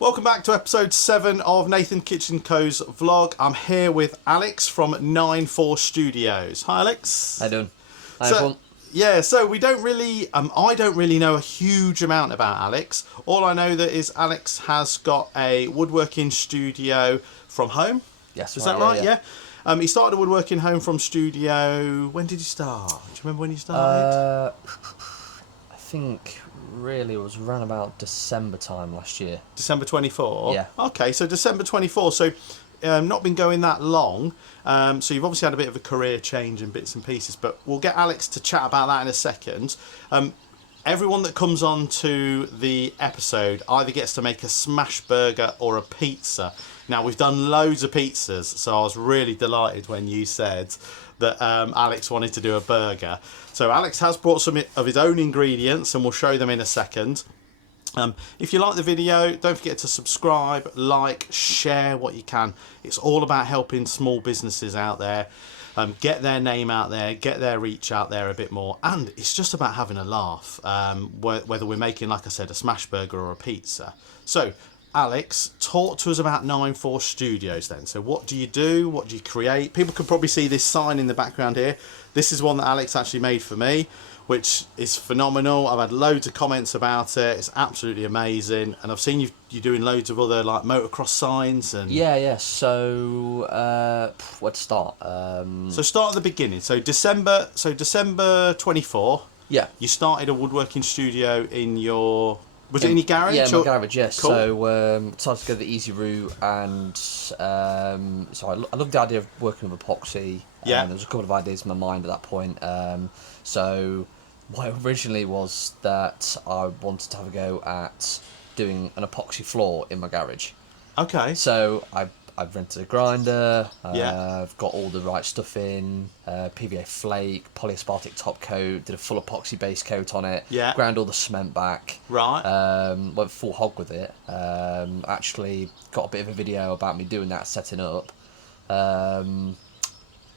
Welcome back to episode 7 of Nathan Kitchen Co.'s vlog. I'm here with Alex from IXIV Studios. Hi, Alex. How you doing? Hi, everyone. Yeah, so we don't really, I don't really know a huge amount about Alex. All I know that is Alex has got a woodworking studio from home. Yes, is that right? Yeah. He started a woodworking home from studio. When did he start? Do you remember when he started? I think really it was around about December time last year. December 24? Yeah. Okay, so December 24. So not been going that long. So you've obviously had a bit of a career change in bits and pieces, but we'll get Alex to chat about that in a second. Everyone that comes on to the episode either gets to make a smash burger or a pizza. Now, we've done loads of pizzas, so I was really delighted when you said that Alex wanted to do a burger. So Alex has brought some of his own ingredients, and we'll show them in a second. If you like the video, don't forget to subscribe, like, share what you can. It's all about helping small businesses out there. Get their name out there, get their reach out there a bit more, and it's just about having a laugh, whether we're making, like I said, a smash burger or a pizza. So, Alex, talk to us about IXIV Studios then. So what do you do? What do you create? People can probably see this sign in the background here. This is one that Alex actually made for me, which is phenomenal. I've had loads of comments about it. It's absolutely amazing. And I've seen you doing loads of other like motocross signs and Yeah. So where to start? So start at the beginning. So December 24. Yeah. You started a woodworking studio in your it in your garage? Yeah, my garage, yes. Cool. So decided to go the easy route, and so I loved the idea of working with epoxy. Yeah. There was a couple of ideas in my mind at that point. So what originally was that I wanted to have a go at doing an epoxy floor in my garage. Okay. So I've rented a grinder, Yeah. I've got all the right stuff in, PVA flake, polyaspartic top coat, did a full epoxy base coat on it, Yeah. ground all the cement back, Right. went full hog with it, actually got a bit of a video about me doing that, setting up,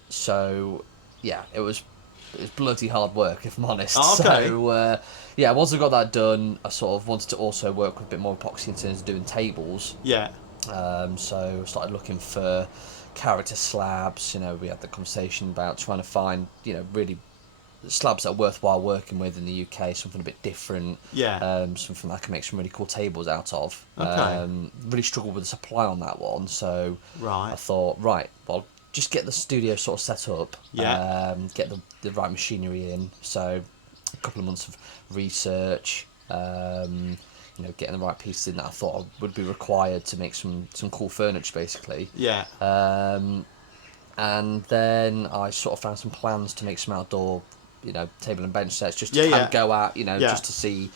so yeah, it was bloody hard work, if I'm honest. Okay. So once I got that done, I sort of wanted to also work with a bit more epoxy in terms of doing tables. Yeah. So I started looking for character slabs. We had the conversation about trying to find, really slabs that are worthwhile working with in the UK, something a bit different. Yeah. Something that I can make some really cool tables out of. Okay. Really struggled with the supply on that one, so Right. I thought, well, just get the studio sort of set up. Yeah. Get the right machinery in. So a couple of months of research. Getting the right pieces in that I thought would be required to make some cool furniture, basically. Yeah. And then I sort of found some plans to make some outdoor, table and bench sets, just to Yeah, kind yeah. of go out, Yeah. just to see,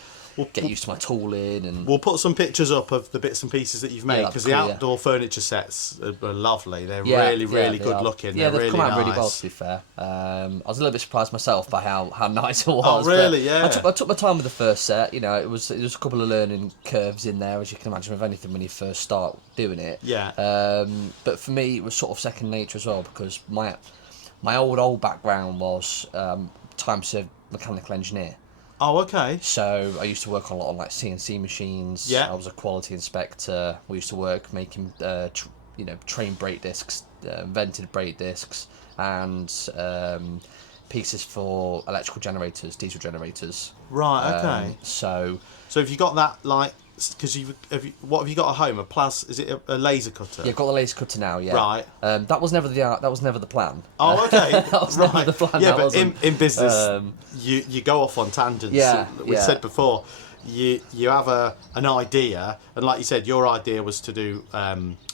get used to my tooling. And We'll put some pictures up of the bits and pieces that you've made, that'd because be the cool, outdoor furniture sets are lovely. They're Yeah, really they good are. looking. Yeah, They're they've really come out nice. really well, to be fair. I was a little bit surprised myself by how nice it was. Oh, really? but Yeah. I took my time with the first set. It was a couple of learning curves in there, as you can imagine with anything when you first start doing it. Yeah. But for me, it was sort of second nature as well, because my old background was time-served mechanical engineer. Oh, okay. So I used to work on a lot on like CNC machines. Yeah. I was a quality inspector. We used to work making train brake discs, vented brake discs, and pieces for electrical generators, diesel generators. Right. Okay. So So have you got that, like, because what have you got at home? Is it a laser cutter? yeah, got the laser cutter now. Yeah. Right. That was never the plan. Oh, okay. That was right. never the plan. Yeah, that but wasn't. in business, you go off on tangents. Yeah, We yeah. said before, you have an idea, and like you said, your idea was to do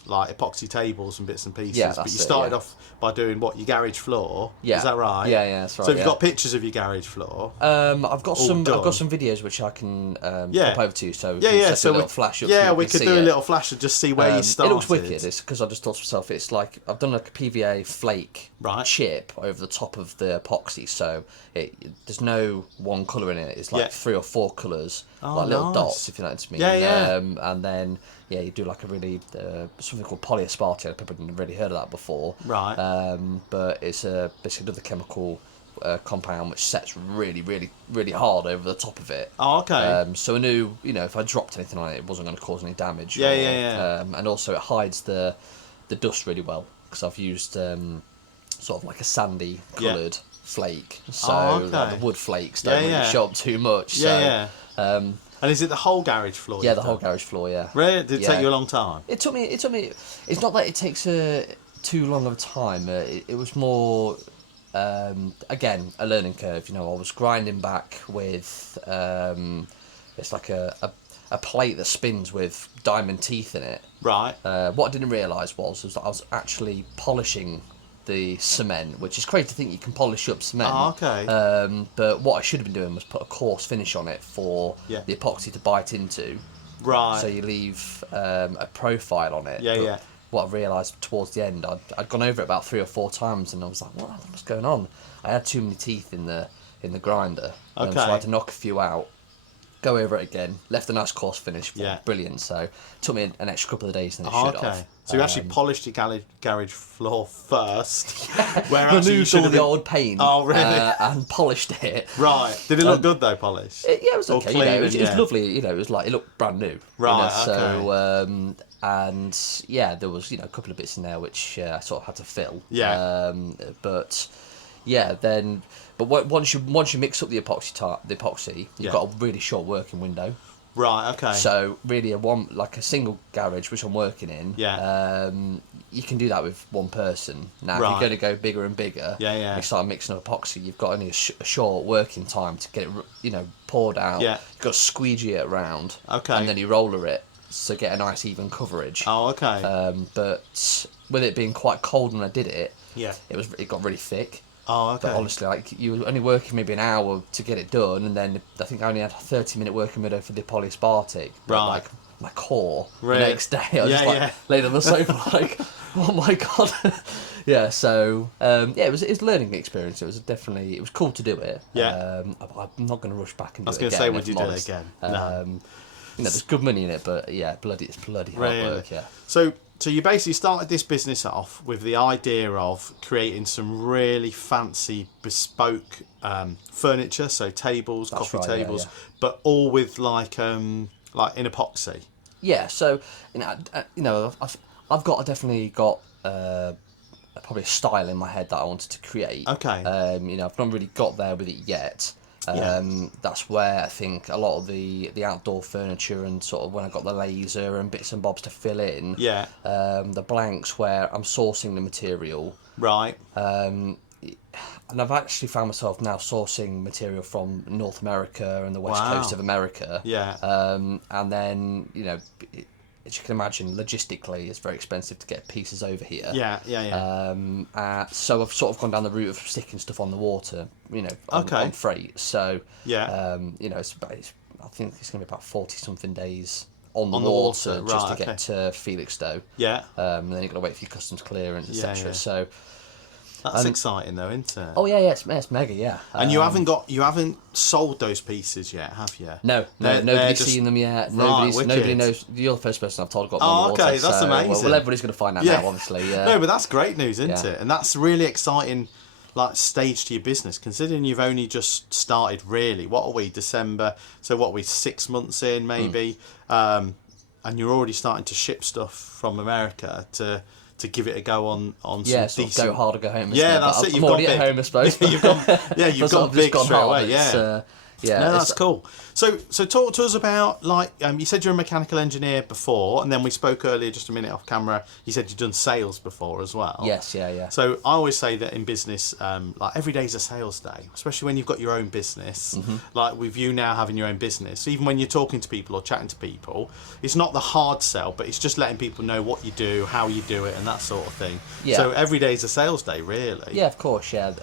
like epoxy tables and bits and pieces. Yeah, but that's you it, started yeah. off by doing what, your garage floor? Yeah. Is that right? Yeah, that's right. So have you yeah. got pictures of your garage floor? I've got All done. some videos which I can Yeah. pop over to you. So we Yeah, can yeah. set So a little flash up. yeah, so we you could can do see a it. little flash and just see where you started. It looks wicked. It's because I just thought to myself, it's like I've done like a PVA flake Right. chip over the top of the epoxy, so there's no one colour in it. It's like Yeah. 3 or 4 colours, Oh, like little nice. dots, if you know what I mean. Yeah, yeah. And then you do like a really something called polyaspartic. People haven't really heard of that before. Right. But it's basically another chemical compound which sets really, really, really hard over the top of it. Oh, okay. So I knew, if I dropped anything on it, it wasn't going to cause any damage. Yeah. And also it hides the dust really well, because I've used sort of like a sandy coloured flake, so like the wood flakes don't really show up too much. And is it the whole garage floor? Yeah, the whole garage floor. Yeah. Really? Did it take you a long time? It took me. It's not that it takes too long of a time. It was more, again, a learning curve. I was grinding back with it's like a plate that spins with diamond teeth in it. Right. What I didn't realise was that I was actually polishing the cement, which is crazy to think you can polish up cement. Oh, okay. But what I should have been doing was put a coarse finish on it for the epoxy to bite into. Right. So you leave a profile on it. Yeah. What I realised towards the end, I'd gone over it about 3 or 4 times, and I was like, what's going on? I had too many teeth in the grinder. Okay. So I had to knock a few out, go over it again, left a nice coarse finish. Brilliant. So it took me an extra couple of days than it should have. So you actually polished your garage floor first. Where I actually removed all the old paint. Oh, really? And polished it. Right. Did it look good though, polished? It was Or okay. clean It was and, lovely. It was like, it looked brand new. Right. So and there was a couple of bits in there which I sort of had to fill. But once you mix up the epoxy, you've got a really short working window. Right. Okay. So really, a single garage which I'm working in. You can do that with one person. Now, if you're going to go bigger and bigger, and you start mixing up epoxy, you've got only a short working time to get it, poured out. Yeah. You've got to squeegee it around. Okay. And then you roller it to get a nice even coverage. Oh, okay. But with it being quite cold when I did it, it got really thick. Oh, okay. But honestly, you were only working maybe an hour to get it done, and then I think I only had a 30-minute working window for the polyaspartic. But Right. My core Really? the next day, I was just laid on the sofa like, oh my god. So it was a learning experience. It was cool to do it. I'm not going to rush back and do it again. I was going to say, would you do it again? No. There's good money in it, but it's bloody hard work. Yeah. So you basically started this business off with the idea of creating some really fancy bespoke furniture, so tables, coffee tables, but all with like in epoxy. Yeah. So I've definitely got probably a style in my head that I wanted to create. Okay. I've not really got there with it yet. That's where I think a lot of the outdoor furniture and sort of when I got the laser and bits and bobs to fill in, the blanks where I'm sourcing the material. Right. And I've actually found myself now sourcing material from North America and the west coast of America. Yeah. And then, as you can imagine, logistically, it's very expensive to get pieces over here. Yeah. So I've sort of gone down the route of sticking stuff on the water, on freight. So, I think it's going to be about 40 something days on the water just to get to Felixstowe. Yeah. And then you've got to wait for your customs clearance, etc. Yeah. So that's exciting though, isn't it? Oh yeah, it's mega, yeah. And you haven't sold those pieces yet, have you? No, nobody's seen them yet. Nobody knows. You're the first person I've told got them on the water. Okay, that's amazing. Well, everybody's going to find out now, obviously. No, but that's great news, isn't it? And that's really exciting, stage to your business, considering you've only just started. Really, what are we? December. So what are we? 6 months in, maybe. And you're already starting to ship stuff from America to give it a go on some decent... go hard or go home. That's it. I'm already at home, I suppose. You've gone big straight away. That's cool. So talk to us about you said you're a mechanical engineer before, and then we spoke earlier just a minute off camera. You said you've done sales before as well. Yes, yeah. So I always say that in business, every day's a sales day, especially when you've got your own business. Like with you now having your own business, even when you're talking to people or chatting to people, it's not the hard sell, but it's just letting people know what you do, how you do it, and that sort of thing. Yeah. So every day's a sales day, really. Yeah, of course. Yeah.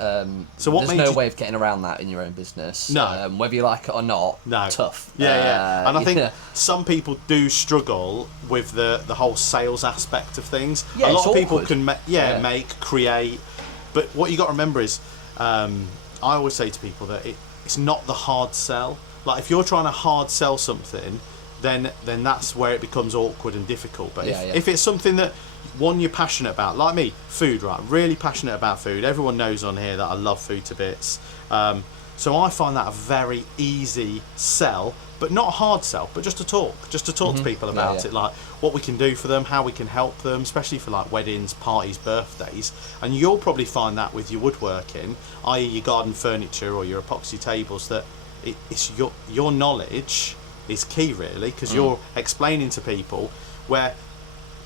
So there's no way of getting around that in your own business. No. Whether you like it or not. No. Tough. Yeah. And I think some people do struggle with the whole sales aspect of things. Yeah, a lot of people awkward. can make, create, but what you got to remember is, I always say to people that it's not the hard sell. Like if you're trying to hard sell something, then that's where it becomes awkward and difficult. But Yeah, if it's something that one you're passionate about, like me, food, right? Really passionate about food. Everyone knows on here that I love food to bits. So I find that a very easy sell, but not a hard sell, but just to talk to people about it, like what we can do for them, how we can help them, especially for like weddings, parties, birthdays. And you'll probably find that with your woodworking, i.e. your garden furniture or your epoxy tables, that it's your knowledge is key, really, because you're explaining to people where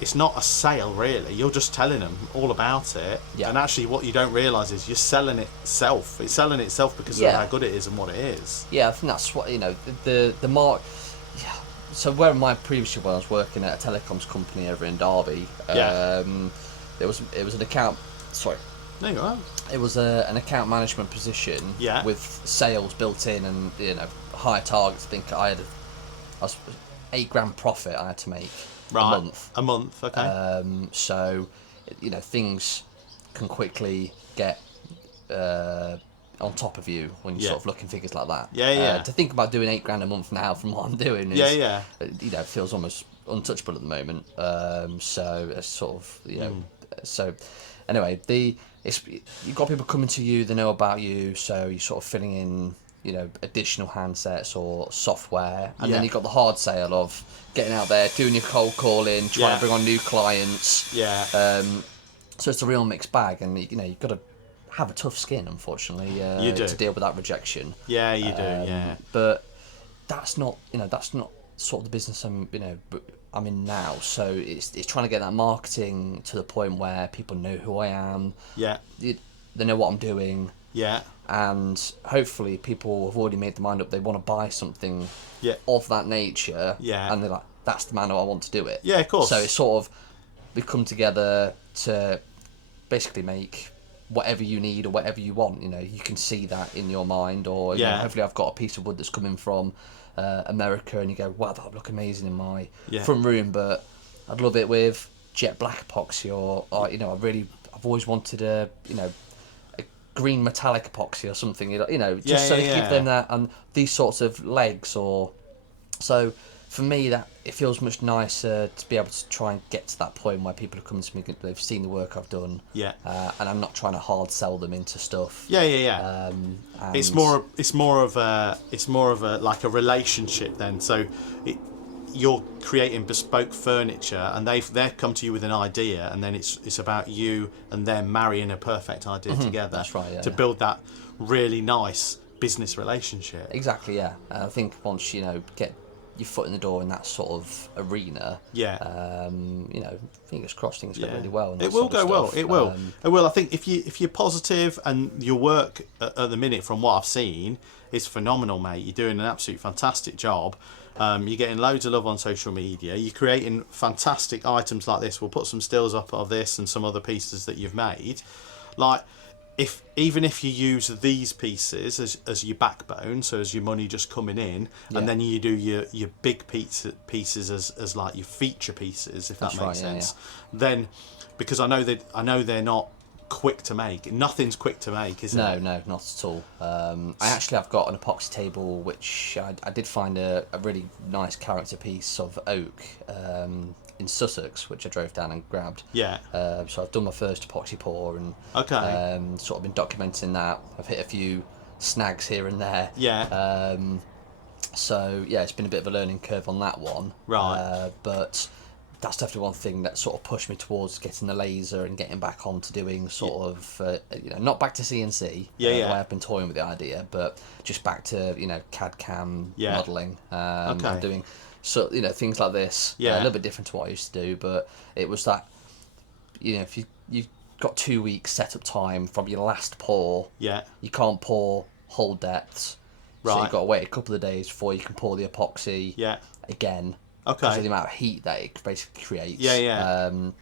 it's not a sale, really. You're just telling them all about it. Yeah. And actually what you don't realise is you're selling itself. It's selling itself because of how good it is and what it is. Yeah, I think that's what, the mark. Yeah. So where my previous job, when I was working at a telecoms company over in Derby, it was an account. Sorry. No, you're right. It was an account management position with sales built in and higher targets. I think I was £8,000 profit I had to make a month. Okay. So things can quickly get on top of you when you're sort of looking figures like that. To think about doing £8,000 a month now from what I'm doing is it feels almost untouchable at the moment. So it's sort of so anyway, you've got people coming to you, they know about you, so you're sort of filling in additional handsets or software, and then you've got the hard sale of getting out there, doing your cold calling, trying to bring on new clients. So it's a real mixed bag, and you've got to have a tough skin, unfortunately, to deal with that rejection. Yeah, you do. But that's not sort of the business I'm in now. So it's trying to get that marketing to the point where people know who I am. Yeah. They know what I'm doing. Yeah. And hopefully people have already made their mind up they want to buy something of that nature. Yeah. And they're like, that's the manner I want to do it. Yeah, of course. So it's sort of, we've come together to basically make whatever you need or whatever you want. You can see that in your mind, or hopefully I've got a piece of wood that's coming from America and you go, wow, that would look amazing in my front room, but I'd love it with jet black epoxy, or I've always wanted a green metallic epoxy or something, just so to give them that and these sorts of legs. Or so for me, that it feels much nicer to be able to try and get to that point where people have come to me, they've seen the work I've done, and I'm not trying to hard sell them into stuff. It's more of a like a relationship then. So you're creating bespoke furniture, and they've come to you with an idea, and then it's about you and them marrying a perfect idea together. That's right. To build that really nice business relationship. Exactly. Yeah. I think once get your foot in the door in that sort of arena, fingers crossed things go really well. And it will go well. It will. It will. I think if you're positive, and your work at the minute, from what I've seen, is phenomenal, mate. You're doing an absolute fantastic job. You're getting loads of love on social media. You're creating fantastic items like this. We'll put some stills up of this and some other pieces that you've made. Like, even if you use these pieces as your backbone, so as your money just coming in, and then you do your big pieces as like your feature pieces, if that makes sense. Then, because I know they're not quick to make. Nothing's quick to make, is it? No, not at all. I've got an epoxy table which I did find a really nice character piece of oak in Sussex, which I drove down and grabbed. So I've done my first epoxy pour and sort of been documenting that. I've hit a few snags here and there. So it's been a bit of a learning curve on that one. But that's definitely one thing that sort of pushed me towards getting the laser and getting back on to doing sort of, not back to CNC, where I've been toying with the idea, but just back to, CAD CAM modelling. I'm doing things like this, a little bit different to what I used to do, but it was that, if you've got 2 weeks setup time from your last pour, you can't pour whole depths, so you've got to wait a couple of days before you can pour the epoxy again. Because of the amount of heat that it basically creates. And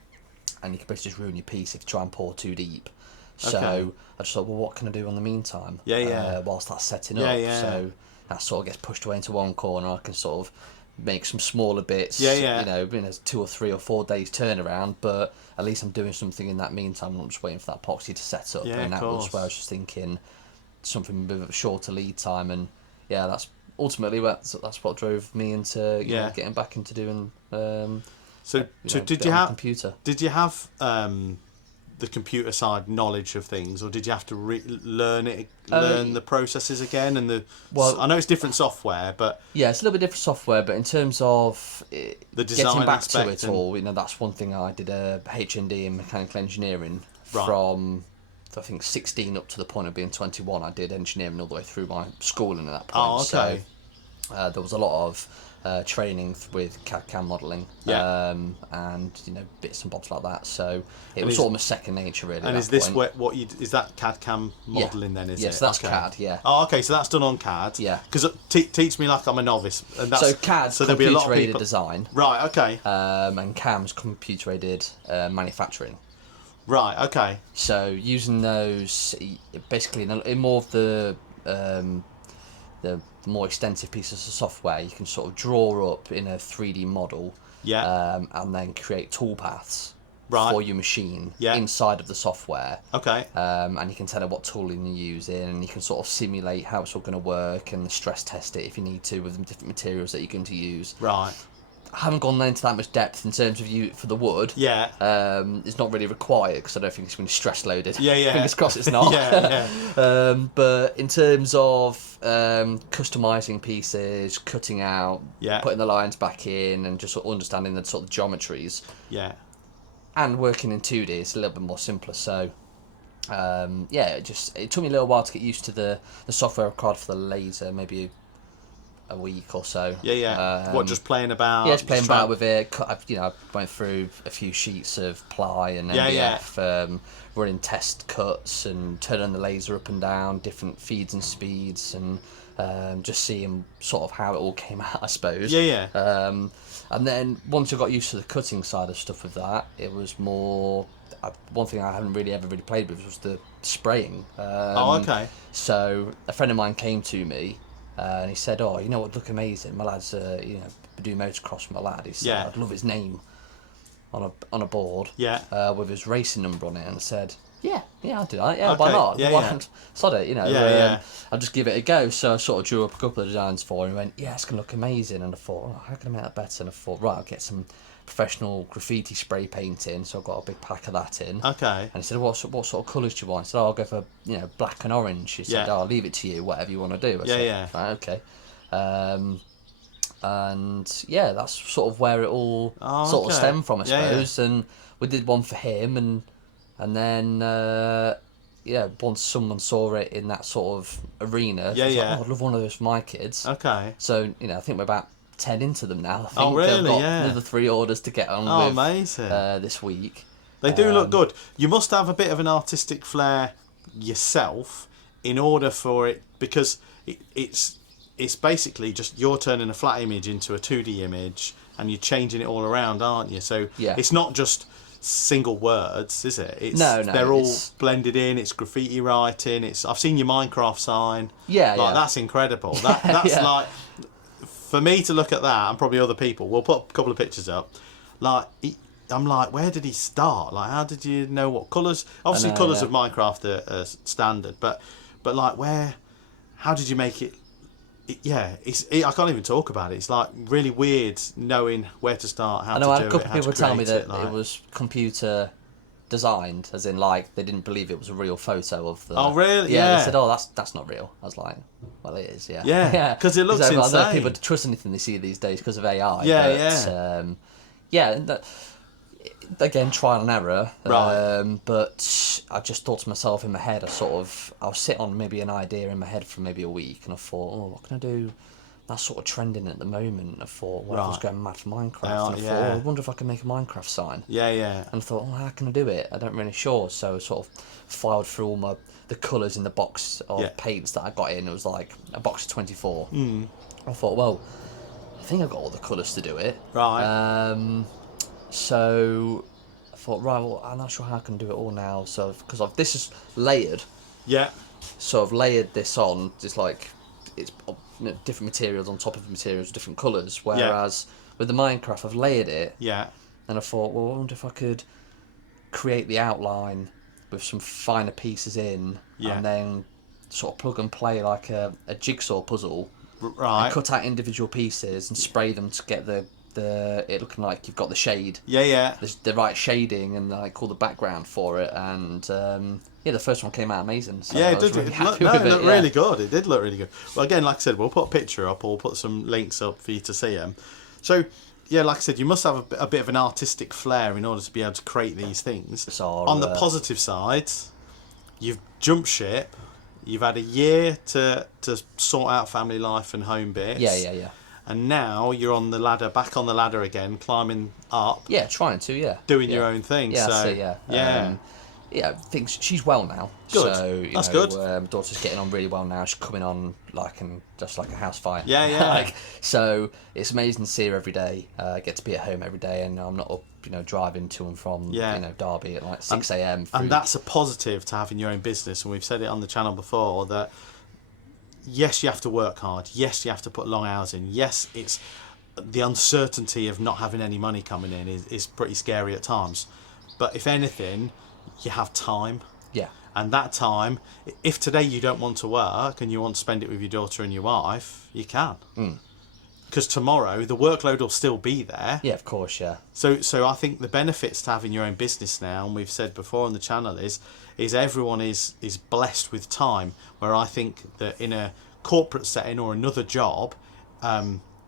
you can basically just ruin your piece if you try and pour too deep. So I just thought, well, what can I do in the meantime? Whilst that's setting up. So that sort of gets pushed away into one corner. I can sort of make some smaller bits. In 2 or 3 or 4 days turnaround, but at least I'm doing something in that meantime. I'm not just waiting for that epoxy to set up. And that was where I was just thinking something with a shorter lead time. And that's ultimately, that's what drove me into you know, getting back into doing. So did you have computer? Did you have the computer side knowledge of things, or did you have to learn the processes again? And I know it's different software, but yeah, it's a little bit different software. But in terms of the design getting back aspect to it all, you know, that's one thing. I did a HND in mechanical engineering from I think 16 up to the point of being 21. I did engineering all the way through my schooling at that point. Oh, okay. So there was a lot of training with CAD/CAM modelling, and you know, bits and bobs like that. So it was almost second nature, really. And is this what you is that CAD/CAM modelling then? Is it? Yes, that's CAD. Yeah. Oh, okay. So that's done on CAD. Yeah. Because teach me like I'm a novice. And that's, so CAD's so there'll be a lot of computer-aided people... design. Right. Okay. And CAM's computer-aided manufacturing. Right. Okay. So using those, basically, in more of the more extensive pieces of software, you can sort of draw up in a 3D model, and then create toolpaths for your machine inside of the software. Okay. And you can tell it what tooling you're using, and you can sort of simulate how it's all going to work and stress test it if you need to with the different materials that you're going to use. Right. I haven't gone into that much depth in terms of for the wood. Yeah. It's not really required because I don't think it's going to be stress loaded. Yeah. Fingers crossed it's not. But in terms of customizing pieces, cutting out, putting the lines back in, and just sort of understanding the sort of geometries. Yeah. And working in 2D, it's a little bit more simpler. So, it took me a little while to get used to the software required for the laser, maybe a week or so. Just playing about? Yeah, just playing about with it. I went through a few sheets of ply and MDF, running test cuts and turning the laser up and down, different feeds and speeds, and just seeing sort of how it all came out, I suppose. And then once I got used to the cutting side of stuff with that, it was more... one thing I haven't ever really played with was the spraying. So a friend of mine came to me, and he said, "Oh, you know what would look amazing? My lad's, do motocross with my lad." He said, "I'd love his name on a board, with his racing number on it." And I said, "Yeah, I'll do that. Yeah, why not? Sod it, I'll just give it a go." So I sort of drew up a couple of designs for him and went, "Yeah, it's gonna look amazing." And I thought, "How can I make that better?" And I thought, "Right, I'll get some professional graffiti spray painting." So I got a big pack of that in. Okay. And he said, what sort of colours do you want? I said, "I'll go for black and orange." He said, "I'll leave it to you, whatever you want to do." I said, "Right, okay." And that's sort of where it all sort of stemmed from, I suppose. And we did one for him, and then once someone saw it in that sort of arena, I was like, "Oh, I'd love one of those for my kids." Okay. So I think we're about 10 into them now. I think oh, really? They've got another 3 orders to get on with. Amazing. This week. They do look good. You must have a bit of an artistic flair yourself in order for it, because it's basically just you're turning a flat image into a 2D image and you're changing it all around, aren't you? So it's not just single words, is it? No, they're all blended in. It's graffiti writing. I've seen your Minecraft sign. That's incredible. That's like, for me to look at that, and probably other people, we'll put a couple of pictures up. Like, I'm like, where did he start? Like, how did you know what colours? Obviously, colours of Minecraft are standard, but like, how did you make it? I can't even talk about it. It's like really weird knowing where to start, how to do it. I had a couple of people tell me that it was computer designed, as in like they didn't believe it was a real photo of the... Oh, really? Yeah. They said, "Oh, that's not real." I was like, "Well, it is, yeah." Yeah, because it looks insane. I don't know if people trust anything they see these days because of AI. Again, trial and error. Right. But I just thought to myself in my head, I'll sit on maybe an idea in my head for maybe a week, and I thought, "Oh, what can I do?" That's sort of trending at the moment. I thought, I was going mad for Minecraft. And I thought, I wonder if I can make a Minecraft sign. Yeah. And I thought, how can I do it? I don't really sure. So I sort of filed through all the colours in the box of paints that I got in. It was like a box of 24. I thought, well, I think I've got all the colours to do it. Right. So I thought, right, well, I'm not sure how I can do it all now. So, because this is layered. Yeah. So I've layered this on, just like, it's different materials on top of materials, different colours. Whereas with the Minecraft, I've layered it. Yeah. And I thought, well, I wonder if I could create the outline with some finer pieces in, and then sort of plug and play like a jigsaw puzzle. Right. And cut out individual pieces and spray them to get the it looking like you've got the shade. Yeah. The right shading and like all the background for it, and the first one came out amazing. So Yeah, I it was did. really It happy looked with it. really good. It did look really good. Well, again, like I said, we'll put a picture up or we'll put some links up for you to see them. So, yeah, like I said, you must have a bit of an artistic flair in order to be able to create these things. So, on the positive side, you've jumped ship. You've had a year to sort out family life and home bits. Yeah. And now you're on the ladder, back on the ladder again, climbing up. Yeah, trying to, yeah. Doing your own thing. Yeah, so, yeah. Things. She's well now. Good. So, That's good. My daughter's getting on really well now. She's coming on just like a house fire. Yeah. So it's amazing to see her every day. I get to be at home every day, and I'm not up, driving to and from, Derby at like 6 a.m. And that's a positive to having your own business. And we've said it on the channel before that, yes, you have to work hard. Yes, you have to put long hours in. Yes, it's the uncertainty of not having any money coming in is pretty scary at times. But if anything, you have time. Yeah. And that time, if today you don't want to work and you want to spend it with your daughter and your wife, you can. Because tomorrow the workload will still be there. Yeah, of course, yeah. So I think the benefits to having your own business now, and we've said before on the channel, is everyone is blessed with time. Where I think that in a corporate setting or another job,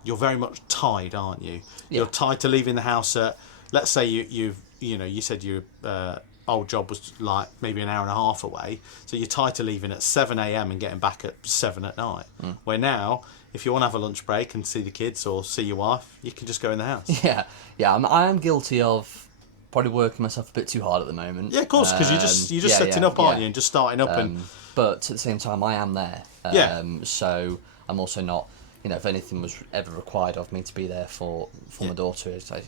you're very much tied, aren't you? Yeah. You're tied to leaving the house at, let's say you said your old job was like maybe an hour and a half away, so you're tied to leaving at 7 a.m. and getting back at 7 at night. Where now, if you want to have a lunch break and see the kids or see your wife, you can just go in the house. Yeah. I am guilty of probably working myself a bit too hard at the moment. Yeah, of course, because you're just setting up, aren't you, and just starting up. But at the same time, I am there. So I'm also not, if anything was ever required of me to be there for my daughter, it's a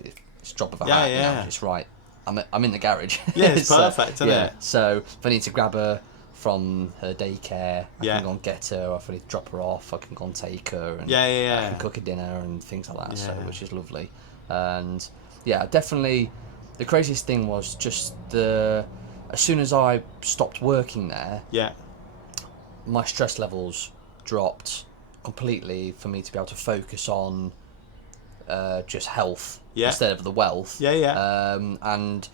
drop of a hat. It's right. I'm in the garage. Yeah, it's perfect, isn't it? So if I need to grab her from her daycare, I can go and get her, or if I need to drop her off, I can go and take her, and I can cook her dinner and things like that, so which is lovely. And definitely the craziest thing was just as soon as I stopped working there, my stress levels dropped completely for me to be able to focus on just health instead of the wealth. And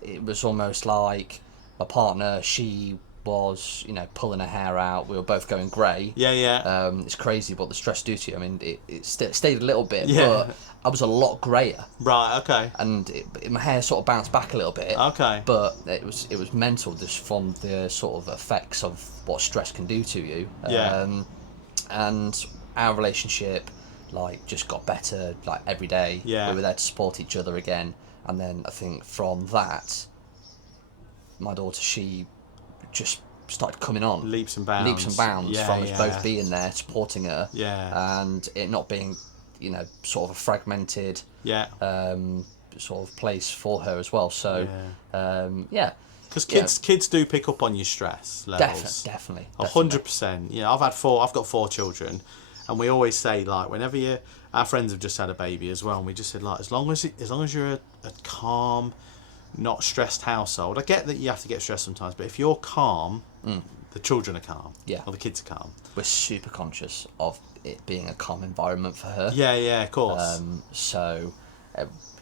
it was almost like my partner, she was, pulling her hair out. We were both going grey. It's crazy what the stress do to you. I mean, it stayed a little bit, but I was a lot greyer. Right. Okay. And my hair sort of bounced back a little bit. Okay. But it was mental, just from the sort of effects of what stress can do to you. And our relationship, just got better, every day. We were there to support each other again. And then I think from that, my daughter, she just started coming on. Leaps and bounds from us both being there, supporting her. And it not being, sort of a fragmented sort of place for her as well. So, because kids do pick up on your stress levels. Definitely. 100%. I've got 4 children, and we always say, whenever our friends have just had a baby as well, and we just said, as long as you're a calm, not stressed household. I get that you have to get stressed sometimes, but if you're calm, the children are calm. Or the kids are calm. We're super conscious of it being a calm environment for her. Yeah, of course. So,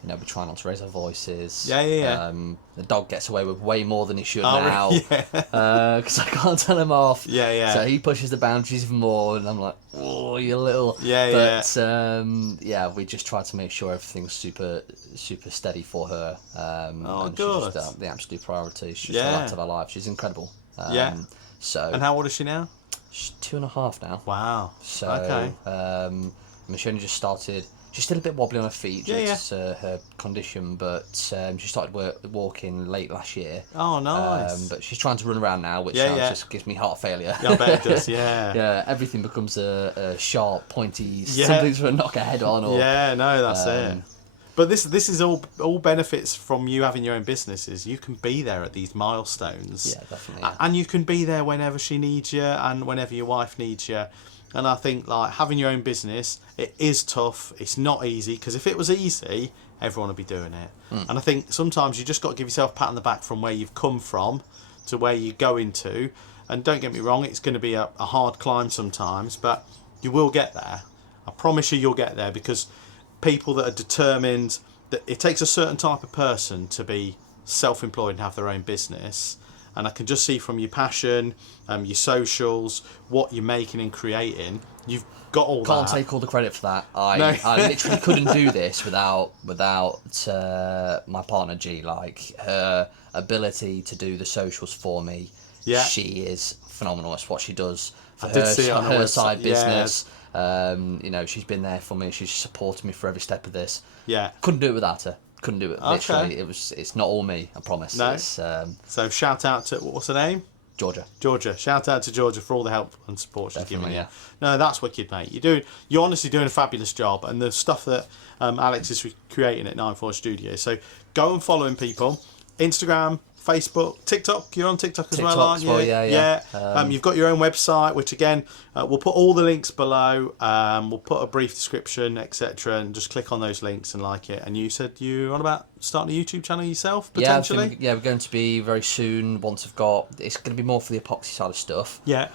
we try not to raise our voices. Yeah. The dog gets away with way more than he should now. Because I can't tell him off. So he pushes the boundaries even more, and I'm like, oh, you little. But we just try to make sure everything's super, super steady for her. And good. She's just the absolute priority. She's the light of our life. She's incredible. So. And how old is she now? She's 2.5 now. Wow. So. Okay. She only just started. She's still a bit wobbly on her feet due to her condition, but she started walking late last year. Oh, nice. But she's trying to run around now, which just gives me heart failure. I bet it does, everything becomes a sharp, pointy, something to knock her head on. Or, that's it. But this is all benefits from you having your own businesses. You can be there at these milestones. Yeah, definitely. And you can be there whenever she needs you and whenever your wife needs you. And I think having your own business, it is tough. It's not easy, because if it was easy, everyone would be doing it. And I think sometimes you just got to give yourself a pat on the back from where you've come from to where you're going to. And don't get me wrong, it's going to be a hard climb sometimes, but You will get there. I promise you'll get there, because people that are determined, that it takes a certain type of person to be self-employed and have their own business. And I can just see from your passion, your socials, what you're making and creating, you've got all Can't that. take all the credit for that. I literally couldn't do this without my partner G. Like, her ability to do the socials for me. Yeah. She is phenomenal. It's what she does for I did see it on her her side website. business. She's been there for me. She's supported me for every step of this. Yeah. Couldn't do it without her. Couldn't do it. Okay. Literally, it's not all me. I promise. No. It's, So shout out to, what's her name? Georgia. Shout out to Georgia for all the help and support she's given you. Yeah. No, that's wicked, mate. You're honestly doing a fabulous job, and the stuff that Alex is creating at IXIV Studios. So go and follow him, people. Instagram, Facebook, TikTok. You're on TikTok as well, aren't you? Well, yeah. You've got your own website, which again, we'll put all the links below. We'll put a brief description, etc., and just click on those links and like it. And you said you're on about starting a YouTube channel yourself, potentially? We're going to be very soon. Once I've got, it's going to be more for the epoxy side of stuff. Yeah.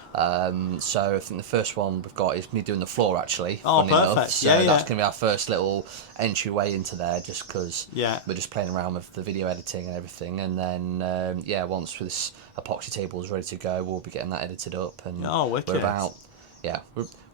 So I think the first one we've got is me doing the floor, actually. Oh, funny perfect. Enough. So that's going to be our first little entryway into there, just because we're just playing around with the video editing and everything. And then once this epoxy table is ready to go, we'll be getting that edited up. And wicked.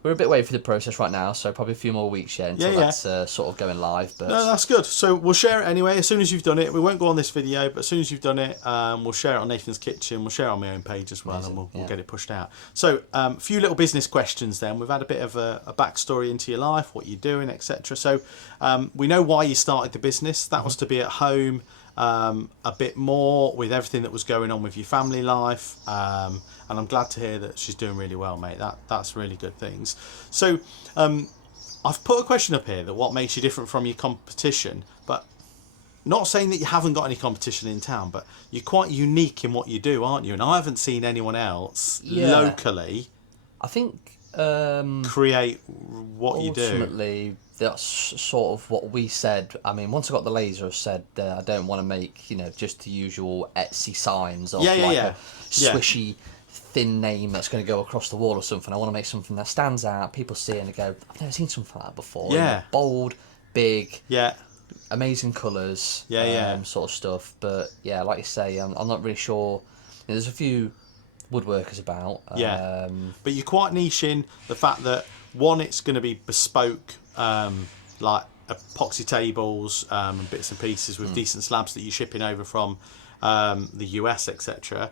we're a bit away through the process right now, so probably a few more weeks yet until that's sort of going live. But no, that's good. So we'll share it anyway as soon as you've done it. We won't go on this video, but as soon as you've done it, we'll share it on Nathan's Kitchen. We'll share it on my own page as well. Amazing. And we'll get it pushed out. So a few little business questions then. We've had a bit of a backstory into your life, what you're doing, etc. So we know why you started the business. That was to be at home a bit more with everything that was going on with your family life, and I'm glad to hear that she's doing really well, mate. That's really good things. So I've put a question up here, that what makes you different from your competition, but not saying that you haven't got any competition in town, but you're quite unique in what you do, aren't you? And I haven't seen anyone else locally, I think, create what you do. Ultimately, that's sort of what we said. I mean, once I got the laser, I said I don't want to make just the usual Etsy signs of a swishy thin name that's going to go across the wall or something. I want to make something that stands out. People see it and they go, I've never seen something like that before. Yeah. Bold, big. Yeah. Amazing colours. Sort of stuff. But yeah, like you say, I'm not really sure. There's a few woodworkers about. But you're quite niche in the fact that, one, it's going to be bespoke, like epoxy tables and bits and pieces with decent slabs that you're shipping over from the US, etc.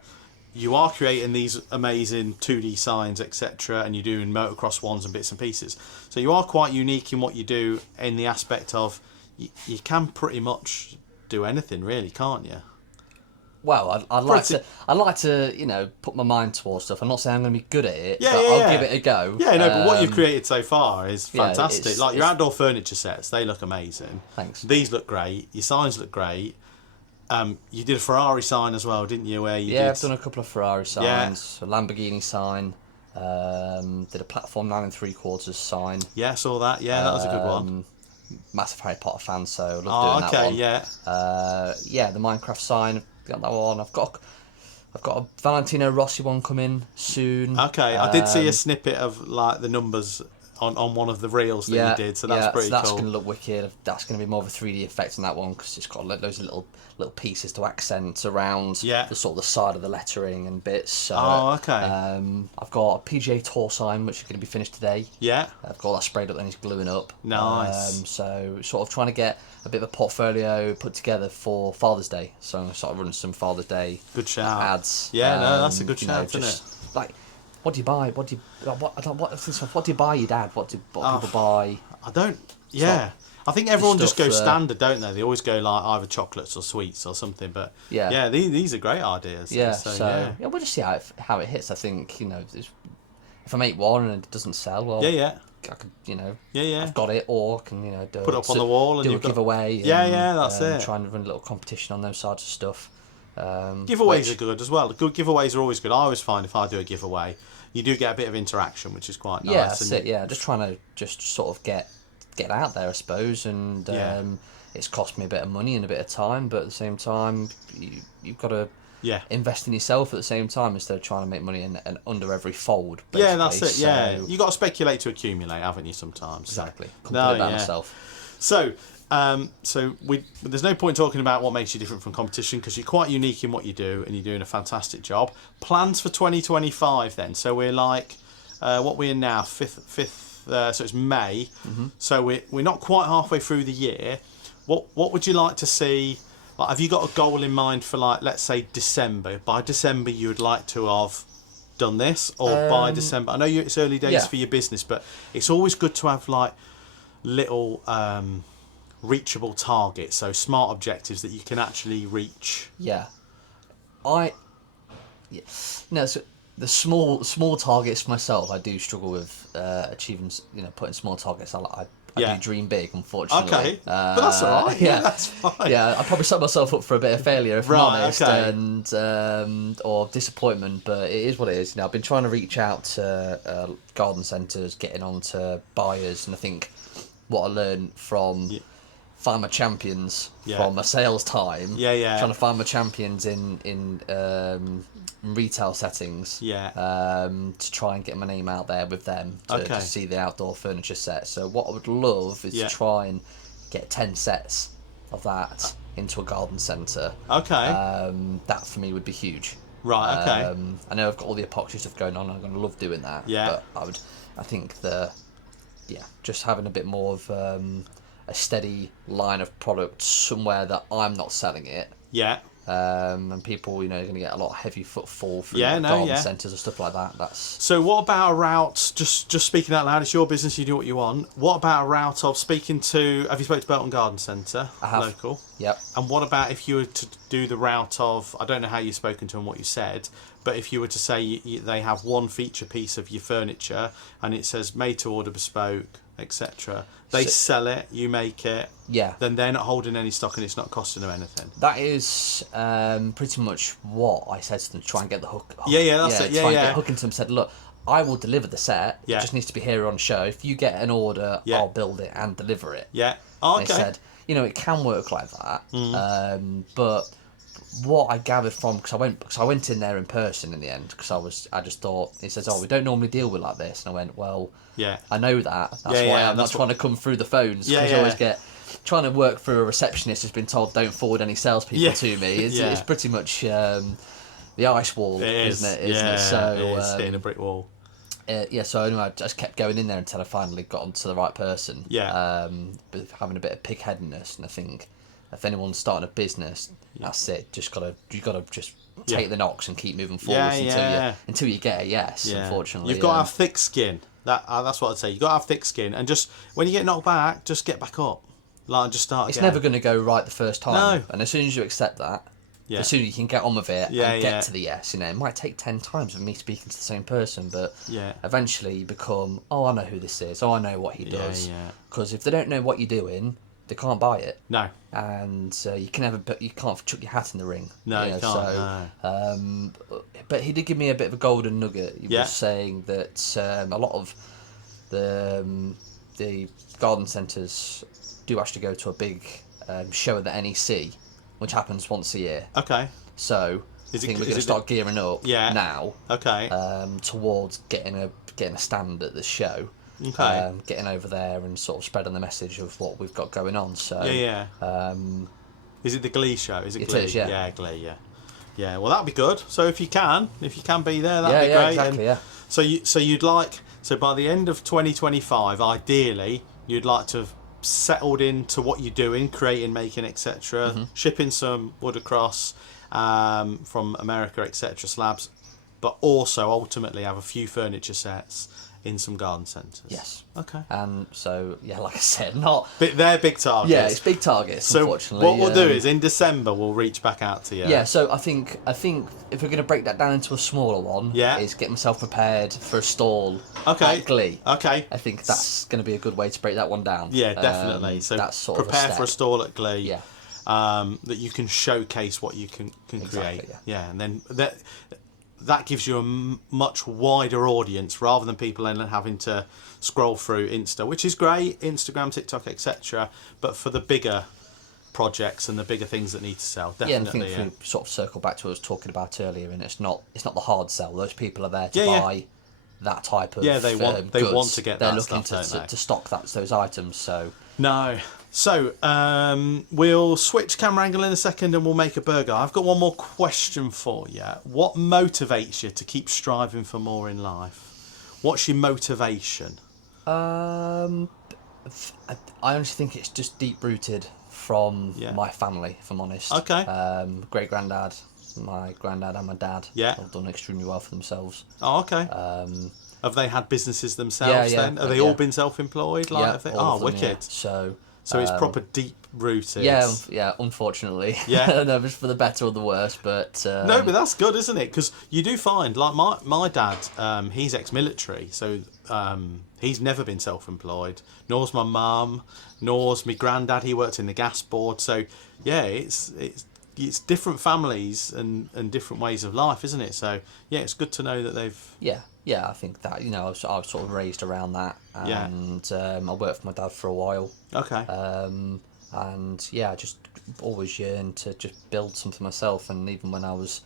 You are creating these amazing 2D signs, etc., and you're doing motocross ones and bits and pieces. So you are quite unique in what you do, in the aspect of you can pretty much do anything, really, can't you? Well, I'd like to, put my mind towards stuff. I'm not saying I'm going to be good at it, but I'll give it a go. Yeah, no, but what you've created so far is fantastic. Like your outdoor furniture sets, they look amazing. Thanks. These look great. Your signs look great. You did a Ferrari sign as well, didn't you? I've done a couple of Ferrari signs, a Lamborghini sign, did a platform 9 3/4 sign. Yeah, I saw that. Yeah, that was a good one. Massive Harry Potter fan, so I love doing that one. Yeah. The Minecraft sign, got that one. I've got a Valentino Rossi one coming soon. Okay, I did see a snippet of like the numbers on one of the reels that you did, so that's pretty cool. That's going to look wicked. That's going to be more of a 3D effect on that one, because it's got loads of little pieces to accent around the sort of the side of the lettering and bits. So, I've got a PGA Tour sign which is going to be finished today. Yeah. I've got that sprayed up and it's gluing up. Nice. So sort of trying to get a bit of a portfolio put together for Father's Day. So I'm going to start running some Father's Day ads. Yeah, no, that's a good shout, isn't it? Like, what do you buy? What do you buy your dad? What people buy? I don't. Yeah, I think everyone just goes standard, don't they? They always go like either chocolates or sweets or something. But these are great ideas. Yeah. So we'll just see how it hits. I think if I make one and it doesn't sell, well, I could, I've got it, or I can, put it up on the wall and do a giveaway. That's it. Try and run a little competition on those sides of stuff. Giveaways are good as well. Good giveaways are always good. I always find if I do a giveaway, you do get a bit of interaction, which is quite nice. Yeah, that's it. Yeah, just trying to sort of get out there, I suppose. And it's cost me a bit of money and a bit of time, but at the same time, you've got to Yeah. Invest in yourself at the same time instead of trying to make money and under every fold. Basically. Yeah, that's it. Yeah, you got to speculate to accumulate, haven't you? Sometimes. Exactly. Put it down yourself. So, there's no point talking about what makes you different from competition because you're quite unique in what you do and you're doing a fantastic job. Plans for 2025 then. So we're like, what we're in now, fifth. So it's May. Mm-hmm. So we're not quite halfway through the year. What would you like to see? Like, have you got a goal in mind for, like, let's say December? By December, you would like to have done this, or by December? I know it's early days for your business, but it's always good to have like little reachable targets, so smart objectives that you can actually reach. Yeah, no. So the small targets for myself, I do struggle with achieving. Putting small targets. I do dream big, unfortunately. Okay, but that's all right. Yeah, that's fine. Yeah, I probably set myself up for a bit of failure, if I'm honest, okay. and or disappointment. But it is what it is. I've been trying to reach out to garden centres, getting on to buyers, and I think what I learned from find my champions from my sales time. Trying to find my champions in retail settings. To try and get my name out there with them to see the outdoor furniture set. So what I would love is to try and get 10 sets of that into a garden centre. That for me would be huge. Right. Okay. I know I've got all the epoxy stuff going on. I'm going to love doing that. But I think just having a bit more of a steady line of products somewhere that I'm not selling it. And people, are going to get a lot of heavy footfall through garden centres and stuff like that. So what about a route, just speaking out loud, it's your business, you do what you want. What about a route of speaking to, have you spoken to Belton Garden Centre? I have. Local? Yep. And what about if you were to do the route of, I don't know how you've spoken to them, what you said, but if you were to say they have one feature piece of your furniture and it says made to order, bespoke, etc. They sell it, you make it. Then they're not holding any stock and it's not costing them anything. That is pretty much what I said to them. Try and get the hook. That's it. Try and get hook into them. Said, look, I will deliver the set. It just needs to be here on show. If you get an order, I'll build it and deliver it. Okay. They said, it can work like that. But what I gathered from, because I went in there in person in the end, because I just thought, it says, we don't normally deal with like this, and I went, well, I know that. That's why I'm not trying to come through the phones, because I always trying to work for a receptionist who's been told don't forward any salespeople to me. It's pretty much the ice wall, isn't it? So it's hitting a brick wall. So anyway, I just kept going in there until I finally got onto the right person. But having a bit of pig-headedness, and I think if anyone's starting a business, that's it. You gotta just take the knocks and keep moving forwards until you get a yes. Unfortunately, you've got to have thick skin. That's what I'd say. You've got to have thick skin, and just when you get knocked back, just get back up, and just start. It's never going to go right the first time. No. And as soon as you accept that, as soon as you can get on with it and get to the yes, it might take 10 times of me speaking to the same person, but eventually you become, I know who this is. I know what he does. Because if they don't know what you're doing, they can't buy it. No. And you can't chuck your hat in the ring. No, you can't. No. But he did give me a bit of a golden nugget. He was saying that a lot of the garden centres do actually go to a big show at the NEC, which happens once a year. Okay. So I think we're going to start gearing up now. Okay. Towards getting a stand at the show. Okay. Getting over there and sort of spreading the message of what we've got going on. So is it the Glee show? Is it It Glee? is, yeah. Yeah, Glee. Yeah. Well, that'd be good. So if you can be there, that'd be great. Exactly. And so you'd like, by the end of 2025, ideally, you'd like to have settled into what you're doing, creating, making, etc. Shipping some wood across from America, etc. Slabs, but also ultimately have a few furniture sets in some garden centres. Yes. Okay. And so, like I said, they're big targets. Yeah, it's big targets, so unfortunately. What we'll do is, in December, we'll reach back out to you. Yeah, so I think if we're going to break that down into a smaller one, is get myself prepared for a stall at Glee. Okay. I think that's going to be a good way to break that one down. Yeah, definitely. So that's sort prepare of for a stall at Glee. Yeah. That you can showcase what you can create. Yeah. And then that gives you a much wider audience rather than people then having to scroll through Insta, which is great, Instagram, TikTok, etc. But for the bigger projects and the bigger things that need to sell. Definitely. Yeah, and I think if we sort of circle back to what I was talking about earlier, and it's not the hard sell. Those people are there to buy that type of they want goods. to get They're that looking stuff, to stock those items. So no. So we'll switch camera angle in a second and we'll make a burger. I've got one more question for you. What motivates you to keep striving for more in life? What's your motivation? I honestly think it's just deep rooted from my family, if I'm honest. Okay. Great granddad, my granddad and my dad have done extremely well for themselves. Oh, okay. Have they had businesses themselves then? Have they all been self-employed? Like, all of them, wicked. Yeah. So it's proper deep rooted. Yeah, unfortunately. Yeah. No, it's for the better or the worse, but... No, but that's good, isn't it? Because you do find, like my dad, he's ex-military, so he's never been self-employed. Nor's my mum, nor's my granddad, he worked in the gas board. So, yeah, it's different families and different ways of life, isn't it? So, yeah, it's good to know that they've... Yeah, I think that, I was sort of raised around that, and I worked for my dad for a while. Okay. And I just always yearned to just build something myself, and even when I was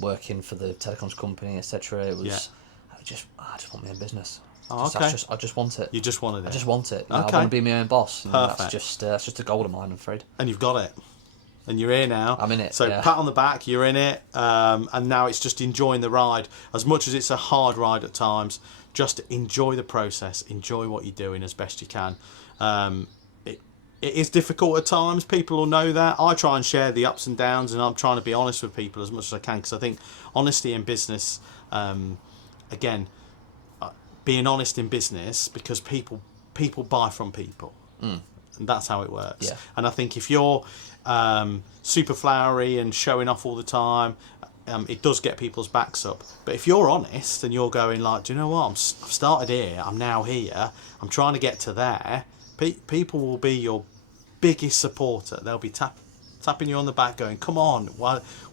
working for the telecoms company, etc., it was I just want my own business. Oh, okay. I just want it. You just wanted it. I just want it. Okay. I want to be my own boss. And Perfect. That's just a goal of mine, I'm afraid. And you've got it. And you're here now. I'm in it. So pat on the back, you're in it. And now it's just enjoying the ride. As much as it's a hard ride at times, just enjoy the process. Enjoy what you're doing as best you can. It is difficult at times. People will know that. I try and share the ups and downs, and I'm trying to be honest with people as much as I can, because I think honesty in business, being honest in business, because people buy from people. And that's how it works. Yeah. And I think if you're super flowery and showing off all the time, it does get people's backs up. But if you're honest and you're going like, do you know what, I've started here, I'm now here, I'm trying to get to there, people will be your biggest supporter. They'll be tapping you on the back going, come on,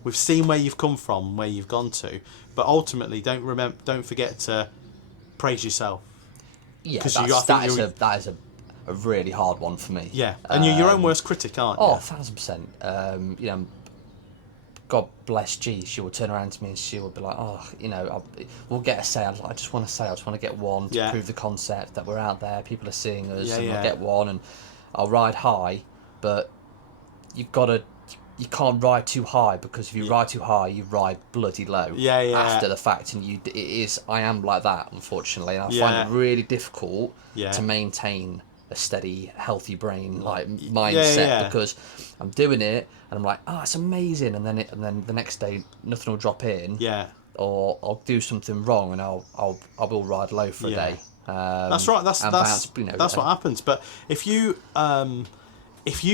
we've seen where you've come from, where you've gone to. But ultimately, don't forget to praise yourself. Yeah, that is a really hard one for me. Yeah, and you're your own worst critic, aren't you? Oh, 1,000%. God bless G, she will turn around to me and she will be like, we'll get a sale. I just want a sale. I just want to get one to prove the concept that we're out there. People are seeing us, and I'll get one, and I'll ride high. But you can't ride too high, because if you ride too high, you ride bloody low. After the fact, and I am like that, unfortunately. And I find it really difficult to maintain a steady, healthy brain mindset, because I'm doing it and I'm like, it's amazing, and then the next day nothing will drop in, or I'll do something wrong and I will ride low for a day. That's right. That's what happens. But if you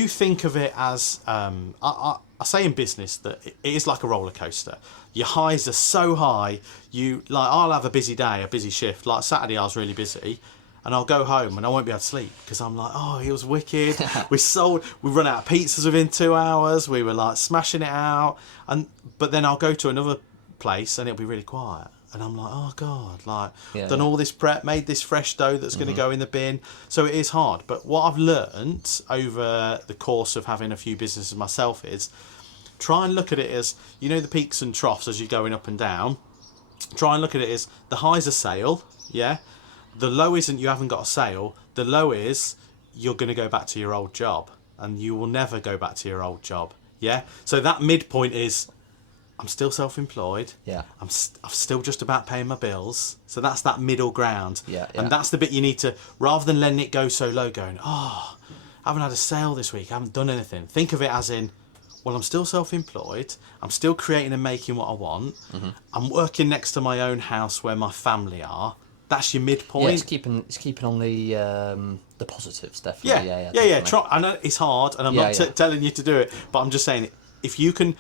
think of it as I say in business that it is like a roller coaster. Your highs are so high. I'll have a busy day, a busy shift. Like Saturday, I was really busy. And I'll go home and I won't be able to sleep, because I'm like, it was wicked. We run out of pizzas within 2 hours. We were like smashing it out. But then I'll go to another place and it'll be really quiet. And I'm like, oh God, done all this prep, made this fresh dough that's going to go in the bin. So it is hard. But what I've learnt over the course of having a few businesses myself is try and look at it as, the peaks and troughs as you're going up and down. Try and look at it as the high's a sale, The low isn't you haven't got a sale. The low is you're going to go back to your old job, and you will never go back to your old job. Yeah. So that midpoint is, I'm still self-employed. Yeah. I'm still just about paying my bills. So that's that middle ground. Yeah. And that's the bit you need to, rather than letting it go so low, going, I haven't had a sale this week, I haven't done anything. Think of it as in, well, I'm still self-employed. I'm still creating and making what I want. I'm working next to my own house where my family are. That's your midpoint. Yeah, it's keeping on the positives, definitely. Yeah. Try. I know it's hard, and I'm not telling you to do it, but I'm just saying, if you can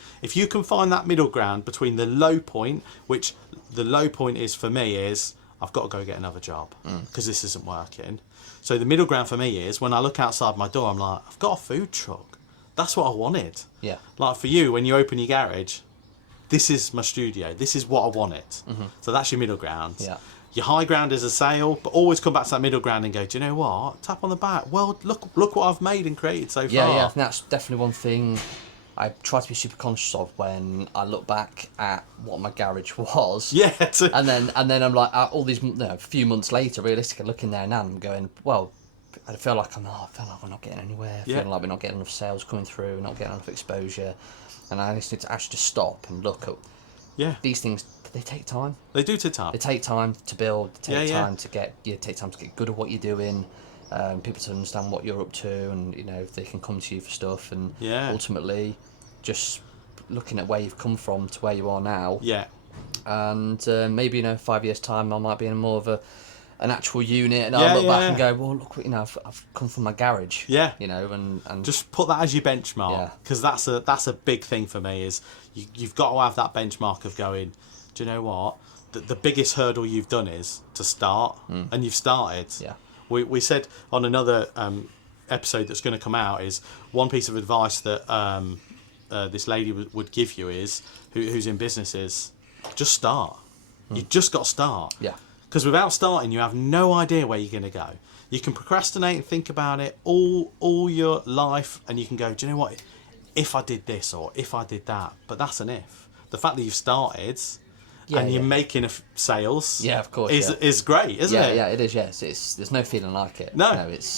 find that middle ground between the low point, which the low point is for me is I've got to go get another job because this isn't working. So the middle ground for me is when I look outside my door, I'm like, I've got a food truck. That's what I wanted. Yeah. Like for you, when you open your garage, this is my studio. This is what I wanted. So that's your middle ground. Yeah. Your high ground is a sale, but always come back to that middle ground and go, do you know what? Tap on the back. Well, look what I've made and created so far. Yeah, I think that's definitely one thing I try to be super conscious of when I look back at what my garage was. Yeah. And then I'm like, all these, a few months later, realistically looking there now, I'm going, well, I feel like we're not getting anywhere. I feel like we're not getting enough sales coming through. We're not getting enough exposure. And I just need to actually just stop and look at these things. They take time. They do take time. They take time to build. They take time to get. Take time to get good at what you're doing. People to understand what you're up to, and if they can come to you for stuff, and ultimately, just looking at where you've come from to where you are now. Yeah. And maybe 5 years time, I might be in more of an actual unit, and I'll look back and go, well, look, I've come from my garage. Yeah. And just put that as your benchmark, because that's a big thing for me. Is you've got to have that benchmark of going, do you know what? The biggest hurdle you've done is to start, and you've started. Yeah. We said on another episode that's going to come out is one piece of advice that this lady would give you is who's in business is just start. You just got to start. Yeah. Because without starting, you have no idea where you're going to go. You can procrastinate and think about it all your life, and you can go, do you know what? If I did this or if I did that, but that's an if. The fact that you've started and you're making sales, of course, is great, isn't it? Yeah, it is. Yes, there's no feeling like it. No,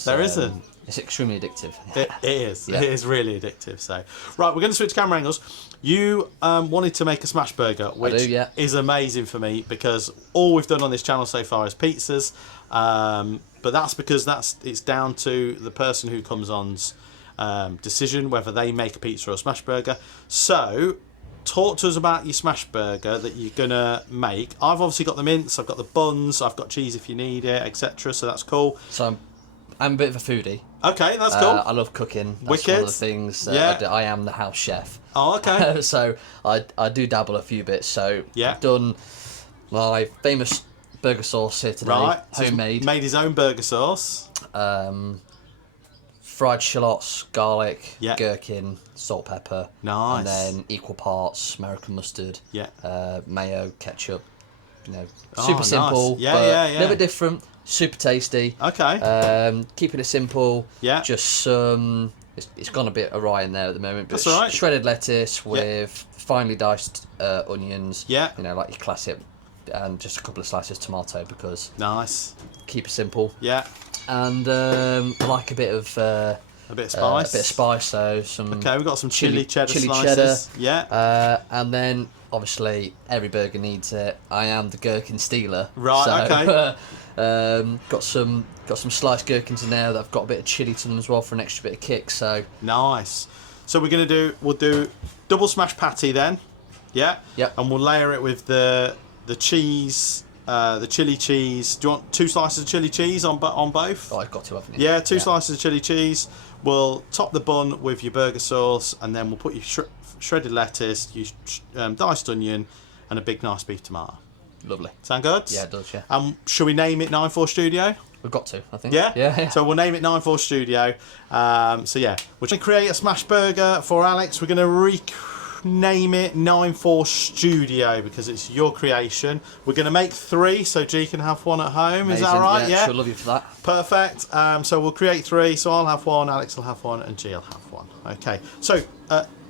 there isn't. It's extremely addictive. It is. Yeah. It is really addictive. So, right, we're going to switch camera angles. You wanted to make a smash burger, which is amazing for me because all we've done on this channel so far is pizzas. But that's because it's down to the person who comes on's decision whether they make a pizza or a smash burger. So, talk to us about your smash burger that you're going to make. I've obviously got the mince, I've got the buns, I've got cheese if you need it, etc. So that's cool. So I'm a bit of a foodie. Okay, that's cool. I love cooking. That's one of the things I am the house chef. Oh, okay. So I do dabble a few bits. So I've done my famous burger sauce here today. Right. Homemade. So made his own burger sauce. Fried shallots, garlic, gherkin, salt, pepper. Nice. And then equal parts American mustard. Yeah. Mayo, ketchup. Super simple. Nice. But a little bit different. Super tasty. Okay. Keeping it simple. Yeah. Just some. It's gone a bit awry in there at the moment. But that's all right. Shredded lettuce with finely diced onions. Yeah. Like your classic, and just a couple of slices of tomato because. Nice. Keep it simple. Yeah. And I like a bit of. A bit of spice. A bit of spice. So some. Okay, we've got some chili cheddar slices. Yeah. And then. Obviously, every burger needs it. I am the gherkin stealer. Right. So, okay. Got some sliced gherkins in there that I've got a bit of chili to them as well for an extra bit of kick. So nice. So we'll do double smash patty then. Yeah. Yep. And we'll layer it with the cheese, the chili cheese. Do you want 2 slices of chili cheese on both? Oh, I've got to, haven't you? Yeah, 2 slices of chili cheese. We'll top the bun with your burger sauce, and then we'll put your shredded lettuce, diced onion, and a big nice beef tomato. Lovely. Sound good? Yeah, it does, yeah. Shall we name it 94 Studio? We've got to, I think. Yeah? Yeah. So we'll name it 94 Studio. So yeah, we're going to create a smash burger for Alex. We're going to rename it 94 Studio because it's your creation. We're going to make 3 so G can have one at home. Amazing. Is that right? Yeah, she'll love you for that. Perfect. So we'll create 3. So I'll have 1, Alex will have 1, and G will have 1. Okay. So,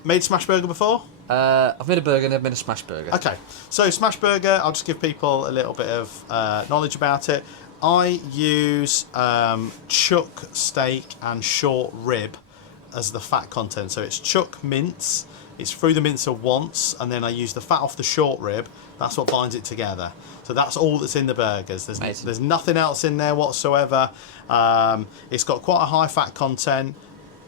made smash burger before? I've made a burger, never made a smash burger. Okay, so smash burger, I'll just give people a little bit of knowledge about it. I use chuck steak and short rib as the fat content. So it's chuck mince, it's through the mincer once, and then I use the fat off the short rib. That's what binds it together. So that's all that's in the burgers. There's nothing else in there whatsoever. It's got quite a high fat content.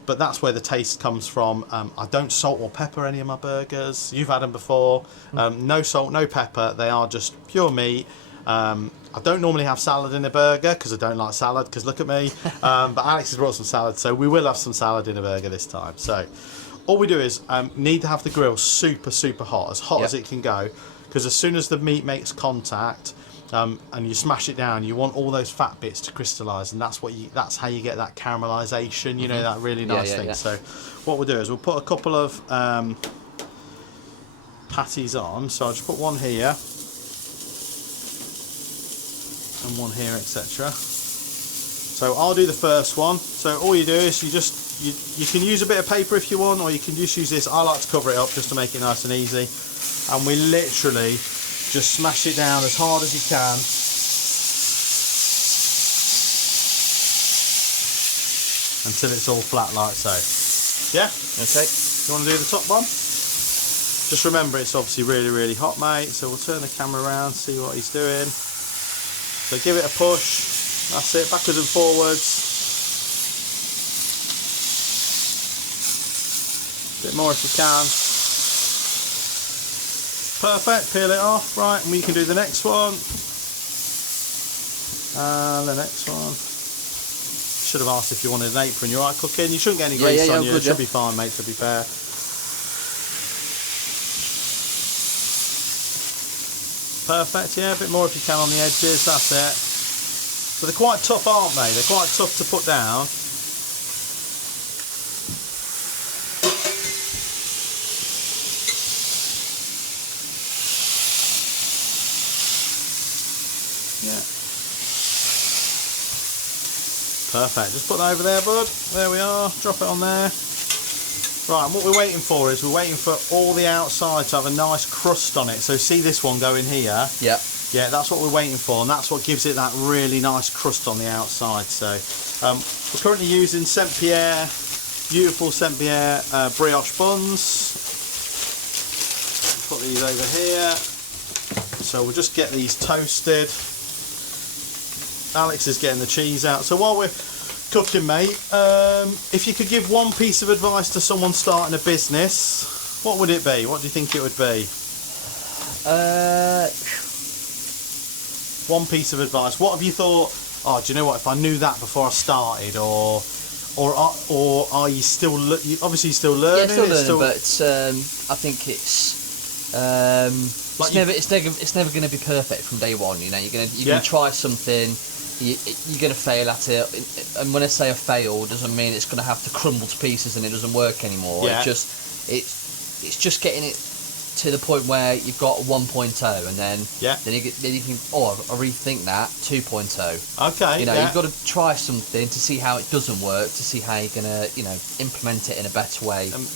But that's where the taste comes from. I don't salt or pepper any of my burgers. You've had them before. No salt, no pepper. They are just pure meat. I don't normally have salad in a burger because I don't like salad, because look at me. But Alex has brought some salad, so we will have some salad in a burger this time. So all we do is need to have the grill super, super hot, as hot as it can go, because as soon as the meat makes contact, and you smash it down, you want all those fat bits to crystallise, and that's how you get that caramelisation, you know, that really nice thing. Yeah. So what we'll do is we'll put a couple of patties on. So I'll just put one here. and one here, etc. So I'll do the first one. So all you do is you can use a bit of paper if you want, or you can just use this. I like to cover it up just to make it nice and easy. And we literally just smash it down as hard as you can. Until it's all flat like so. Yeah? Okay. You want to do the top one? Just remember it's obviously really, really hot, mate. So we'll turn the camera around, see what he's doing. So give it a push. That's it, backwards and forwards. A bit more if you can. Perfect, peel it off. Right, and we can do the next one. And the next one. Should have asked if you wanted an apron. You're right cooking. You shouldn't get any grease on you. It should be fine, mate, to be fair. Perfect, yeah, a bit more if you can on the edges, that's it. So they're quite tough, aren't they? They're quite tough to put down. Yeah. Perfect, just put that over there, bud. There we are, drop it on there. Right, and what we're waiting for is we're waiting for all the outside to have a nice crust on it. So see this one going here? Yeah. Yeah, that's what we're waiting for, and that's what gives it that really nice crust on the outside. So we're currently using Saint Pierre, beautiful Saint Pierre brioche buns. Put these over here. So we'll just get these toasted. Alex is getting the cheese out. So while we're cooking, mate, if you could give one piece of advice to someone starting a business, what would it be? What do you think it would be? One piece of advice. What have you thought? Oh, do you know what? If I knew that before I started, or are you still? Obviously, still learning. Yeah, still learning, but I think it's it's never going to be perfect from day one. You know, you're gonna try something. You're going to fail at it, and when I say I failed, doesn't mean it's going to have to crumble to pieces and it doesn't work anymore. Yeah. It's just getting it to the point where you've got 1.0, and then you think, I rethink that 2.0. Okay. You know, you've got to try something to see how it doesn't work, to see how you're going to implement it in a better way. And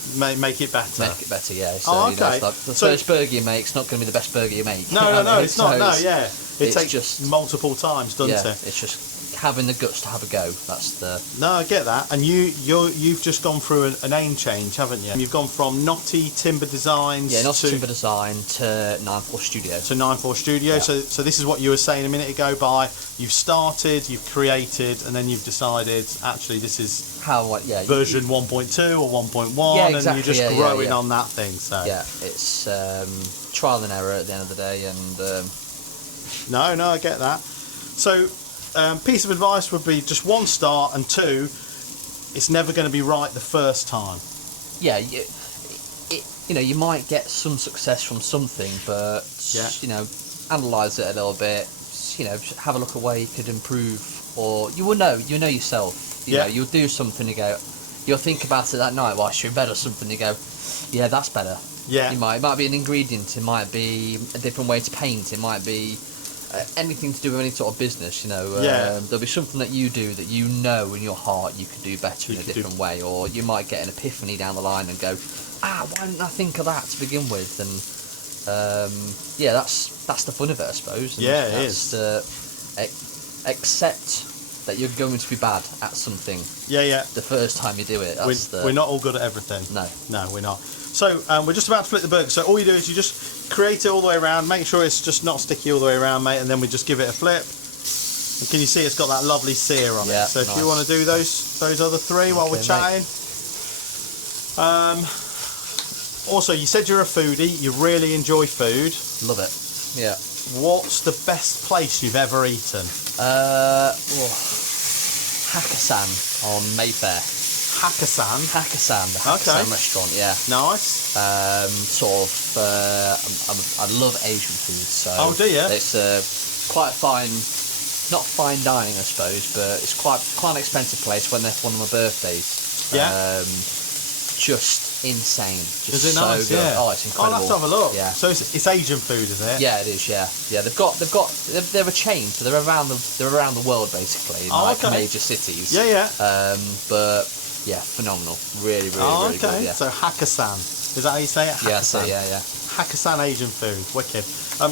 make it better. Make it better, yeah. So, okay. It's like the first burger you make's not going to be the best burger you make. No, it's not. No, yeah. It takes just multiple times, doesn't it? It's just having the guts to have a go. That's the. No, I get that. And you've just gone through a name change, haven't you? You've gone from Knotty Timber Designs. Yeah, Knotty Timber Design to 9-4 Studio. To 9-4 Studio. Yeah. So this is what you were saying a minute ago. You've started, you've created, and then you've decided actually this is version 1.2 or 1.1, yeah, exactly, and you're just growing on that thing. So yeah, it's trial and error at the end of the day, and. No, I get that. So, piece of advice would be just one, start, and two, it's never going to be right the first time. Yeah, you might get some success from something, but analyse it a little bit. Have a look at where you could improve, or you know yourself. You know, you'll do something. You'll think about it that night whilst you're in bed or something. You go, yeah, that's better. Yeah, it might be an ingredient. It might be a different way to paint. It might be. Anything to do with any sort of business, there'll be something that you do that in your heart you could do better in a different way, or you might get an epiphany down the line and go, why didn't I think of that to begin with? And that's the fun of it, I suppose. And it is. Accept that you're going to be bad at something. Yeah. The first time you do it. We're not all good at everything. No, we're not. So we're just about to flip the burger. So all you do is you just create it all the way around. Make sure it's just not sticky all the way around, mate. And then we just give it a flip. And can you see it's got that lovely sear on it? So if you want to do those other three while we're chatting. Also, you said you're a foodie. You really enjoy food. Love it. Yeah. What's the best place you've ever eaten? Hakkasan on Mayfair. Hakkasan, the Hakkasan restaurant, yeah. Nice. I love Asian food, so. Oh, do you? It's quite fine, not fine dining, I suppose, but it's quite an expensive place when they're one of my birthdays. Yeah. just insane. Just Is it so nice? good. Yeah. Oh, it's incredible. I'll have to have a look. Yeah. So it's Asian food, is it? Yeah, it is. Yeah, yeah. They're a chain, so they're around the world basically, in like major cities. Yeah, yeah. But yeah, phenomenal. Really, really, really good. Yeah. So Hakkasan, is that how you say it? Yeah, Hakkasan. yeah. Hakkasan Asian food, wicked.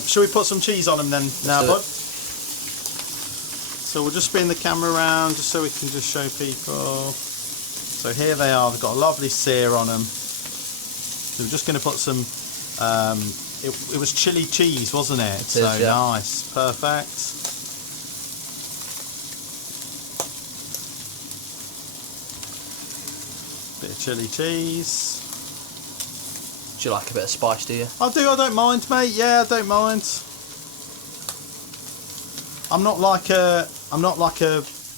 Shall we put some cheese on them then now, bud? So we'll just spin the camera around just so we can just show people. So here they are. They've got a lovely sear on them. So we're just going to put some. It was chili cheese, wasn't it? It is, yeah. Nice, perfect. Bit of chili cheese. Do you like a bit of spice? Do you? I do. I don't mind, mate. Yeah, I don't mind. I'm not like a,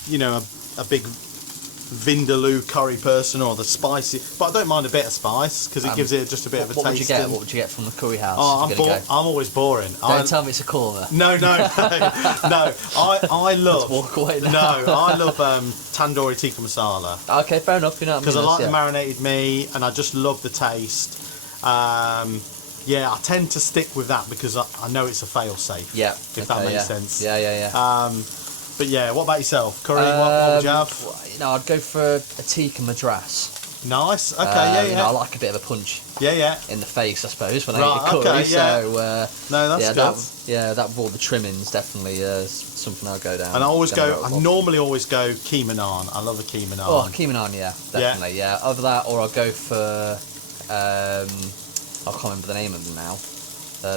you know, a big vindaloo curry person or the spicy, but I don't mind a bit of spice because it gives it just a bit of a taste. What would you get from the curry house? Oh, I'm always boring. Don't tell me it's a korma. No. I love. Walk away now. No, I love tandoori tikka masala. Okay, fair enough. You know, Because I like the marinated meat and I just love the taste. Yeah, I tend to stick with that because I know it's a fail-safe. Yeah, if that makes sense. Yeah. But yeah, what about yourself? Curry, what would you have? You know, I'd go for a tikka madras. Nice. Okay, yeah. You know, I like a bit of a punch. Yeah. In the face, I suppose, when I eat a curry. Okay, yeah. So, no, that's good. That with all the trimmings, definitely something I'll go down. And I normally always go keema naan. I love a keema naan. Oh, keema naan, yeah, definitely, yeah. Either that, or I'll go for I can't remember the name of them now.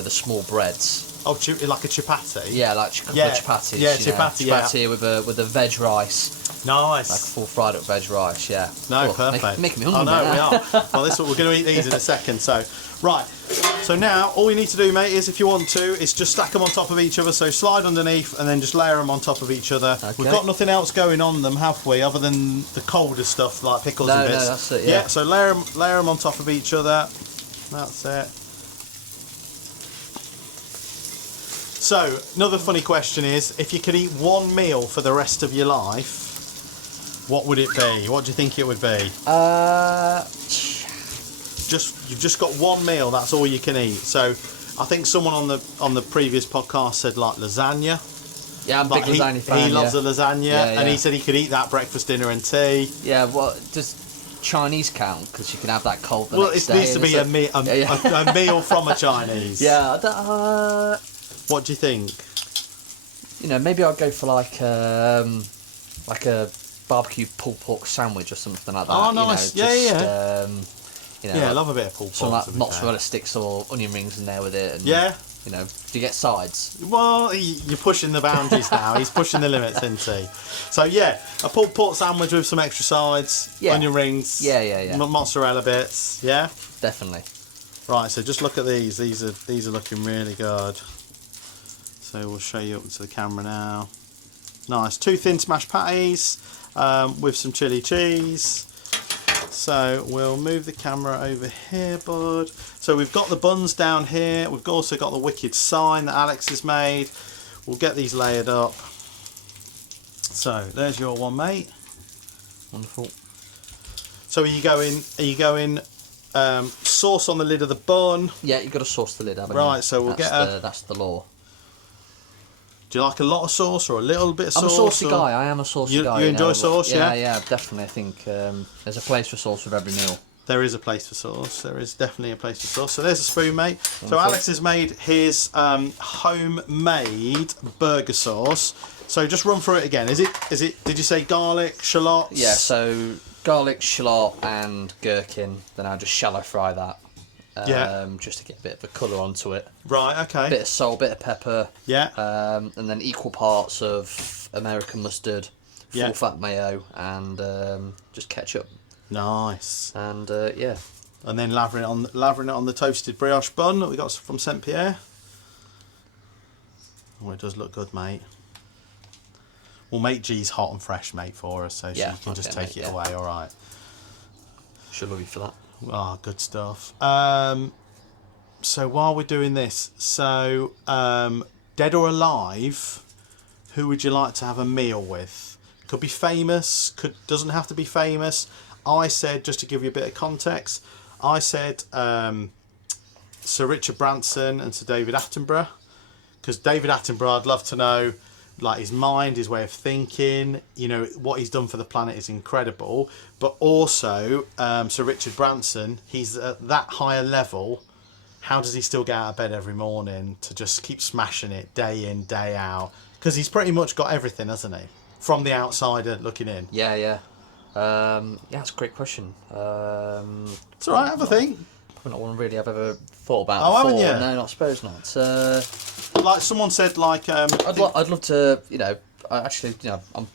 The small breads. Oh, like a chapati. Yeah, like chapatis. Yeah, chapati. Chapati with a veg rice. Nice. Like a full fried up veg rice. Yeah. No, perfect. Making me hungry. Oh no, we are. Well, we're going to eat these in a second. So, right. So now all you need to do, mate, is if you want to, is just stack them on top of each other. So slide underneath and then just layer them on top of each other. Okay. We've got nothing else going on them, have we? Other than the colder stuff like pickles and bits. No, that's it. Yeah. So layer them on top of each other. That's it. So, another funny question is, if you could eat one meal for the rest of your life, what would it be? What do you think it would be? You've just got one meal, that's all you can eat. So, I think someone on the previous podcast said like lasagna. Yeah, I'm a big lasagna fan. He loves a lasagna, and he said he could eat that breakfast, dinner and tea. Yeah, well, does Chinese count? Because you can have that cold the next day. Well, it needs to be a meal from a Chinese. Yeah, what do you think? You know, maybe I'd go for like a barbecue pulled pork sandwich or something like that. Oh, nice. You know, You know, I love a bit of pulled pork. Some like mozzarella sticks or onion rings in there with it. And, you know, do you get sides? Well, you're pushing the boundaries now. He's pushing the limits, isn't he? So yeah, a pulled pork sandwich with some extra sides, onion rings, mozzarella bits. Yeah, definitely. Right. So just look at these. These are looking really good. So we'll show you up to the camera now. Nice. 2 thin smashed patties with some chili cheese. So we'll move the camera over here, bud. So we've got the buns down here. We've also got the wicked sign that Alex has made. We'll get these layered up. So there's your one, mate. Wonderful. So are you going sauce on the lid of the bun? Yeah, you've got to sauce the lid, haven't you? Right, so that's the law. Do you like a lot of sauce or a little bit of sauce? I'm a saucy guy. I am a saucy guy. You enjoy sauce, yeah? Yeah, definitely. I think there's a place for sauce with every meal. There is a place for sauce. There is definitely a place for sauce. So there's a spoon, mate. So Alex has made his homemade burger sauce. So just run through it again. Is it? Did you say garlic, shallots? Yeah. So garlic, shallot, and gherkin. Then I'll just shallow fry that. Just to get a bit of a colour onto it. Right, okay. Bit of salt, bit of pepper. Yeah. And then equal parts of American mustard, full fat mayo, and just ketchup. Nice. And And then lavering it on the toasted brioche bun that we got from Saint Pierre. Oh, it does look good, mate. We'll make G's hot and fresh, mate, for us, so she can just take it away. All right. Should love you for that. Oh, good stuff. So while we're doing this, dead or alive, who would you like to have a meal with? Could be famous, doesn't have to be famous. I said, just to give you a bit of context, I said Sir Richard Branson and Sir David Attenborough, because David Attenborough, I'd love to know, like, his mind, his way of thinking, you know, what he's done for the planet is incredible. But also Sir Richard Branson, he's at that higher level. How does he still get out of bed every morning to just keep smashing it day in, day out? Because he's pretty much got everything, hasn't he? From the outsider looking in. Yeah. That's a great question. It's all right, have a think. Probably not one really I've ever thought about Oh, before. haven't you? No, I suppose not. Like someone said, like... I'd love to, you know, actually, you know, I'm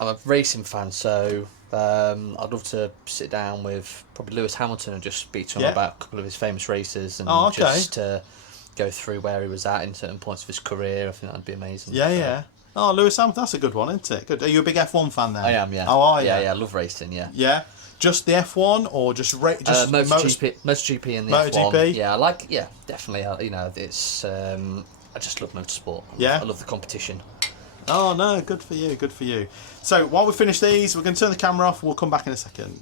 a racing fan, so I'd love to sit down with probably Lewis Hamilton and just speak to him about a couple of his famous races and just go through where he was at in certain points of his career. I think that'd be amazing. Yeah. Oh, Lewis Hamilton, that's a good one, isn't it? Good. Are you a big F1 fan then? I am, yeah. Oh, are you? Yeah, I love racing, yeah. Yeah? Just the F1 or just MotoGP and the MotoGP? F1. Yeah, definitely. You know, it's I just love motorsport. Yeah? I love the competition. Oh, no, good for you. So, while we finish these, we're going to turn the camera off. We'll come back in a second.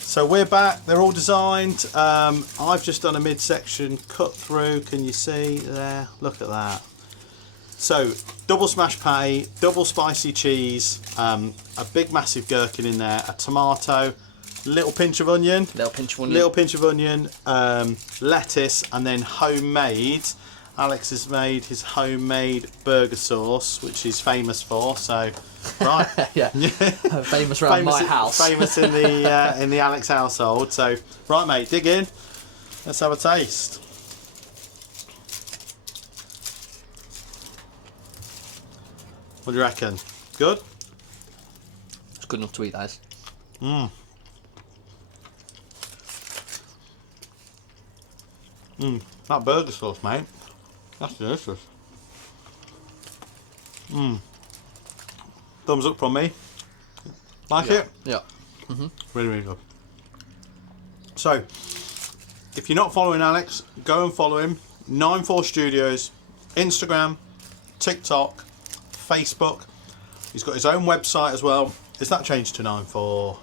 So, we're back. They're all designed. I've just done a midsection cut through. Can you see there? Look at that. So, double smash patty, double spicy cheese, a big massive gherkin in there, a tomato, little pinch of onion, lettuce, and then homemade. Alex has made his homemade burger sauce, which he's famous for. So, right, yeah, famous around my house, famous in the Alex household. So, right, mate, dig in. Let's have a taste. What do you reckon? Good? It's good enough to eat, guys. That burger sauce, mate. That's delicious. Thumbs up from me. Like it? Yeah. Really, really good. So, if you're not following Alex, go and follow him. IXIV Studios, Instagram, TikTok, Facebook. He's got his own website as well. Is that changed to 9-4?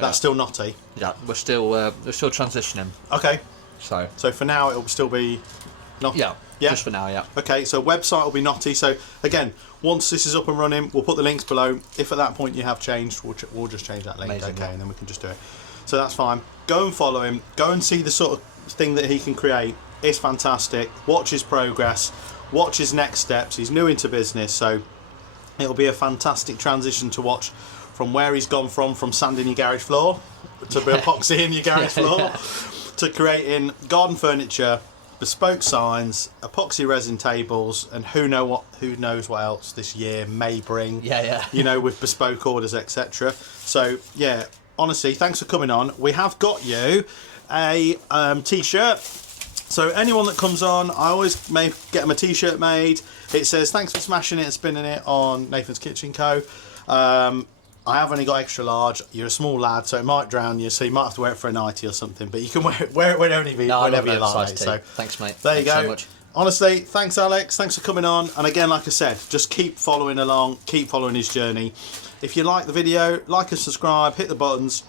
That's still Notty. Yeah, we're still transitioning. Okay. So for now it'll still be Notty. Yeah. Just for now, yeah. Okay, so website will be Notty. So again, once this is up and running, we'll put the links below. If at that point you have changed, we'll just change that link. Amazing, and then we can just do it. So that's fine. Go and follow him. Go and see the sort of thing that he can create. It's fantastic. Watch his progress. Watch his next steps. He's new into business, so it'll be a fantastic transition to watch from where he's gone from sanding your garage floor to epoxy in your garage floor to creating garden furniture, bespoke signs, epoxy resin tables, and who knows what else this year may bring. You know, with bespoke orders, etc. So yeah, honestly, thanks for coming on. We have got you a t-shirt. So anyone that comes on, I always may get them a t-shirt made. It says, thanks for smashing it and spinning it on Nathan's Kitchen Co. I have only got extra large. You're a small lad, so it might drown you, so you might have to wear it for a nightie or something. But you can wear it whenever you like. So thanks, mate. There you go. So much. Honestly, thanks, Alex. Thanks for coming on. And again, like I said, just keep following along. Keep following his journey. If you like the video, like and subscribe. Hit the buttons.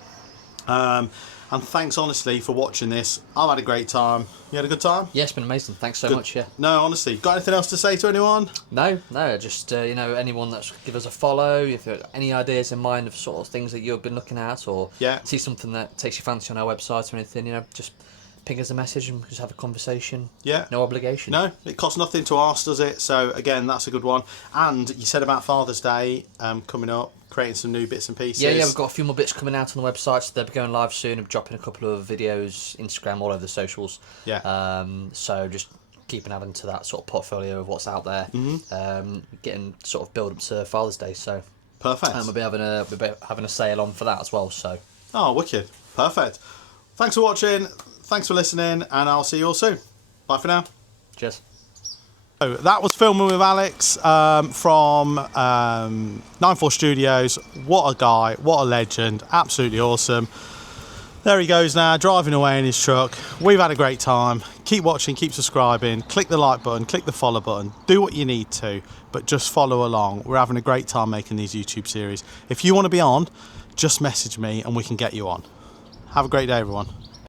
And thanks, honestly, for watching this. I've had a great time. You had a good time? Yeah, it's been amazing. Thanks so much, yeah. No, honestly. Got anything else to say to anyone? No, just, you know, anyone that's give us a follow, if there are any ideas in mind of sort of things that you've been looking at, or see something that takes your fancy on our website or anything, you know, just ping us a message and just have a conversation. Yeah. No obligation. No, it costs nothing to ask, does it? So, again, that's a good one. And you said about Father's Day coming up. Creating some new bits and pieces. Yeah, we've got a few more bits coming out on the website, so they'll be going live soon. I'm dropping a couple of videos, Instagram, all over the socials. Yeah. So just keeping adding to that sort of portfolio of what's out there. Getting sort of build up to Father's Day. So perfect. And we'll be having a sale on for that as well. So. Oh, wicked! Perfect. Thanks for watching. Thanks for listening, and I'll see you all soon. Bye for now. Cheers. So that was filming with Alex from IXIV Studios. What a guy, what a legend, absolutely awesome. There he goes now, driving away in his truck. We've had a great time. Keep watching, keep subscribing, click the like button, click the follow button, do what you need to, but just follow along. We're having a great time making these YouTube series. If you want to be on, just message me and we can get you on. Have a great day, everyone.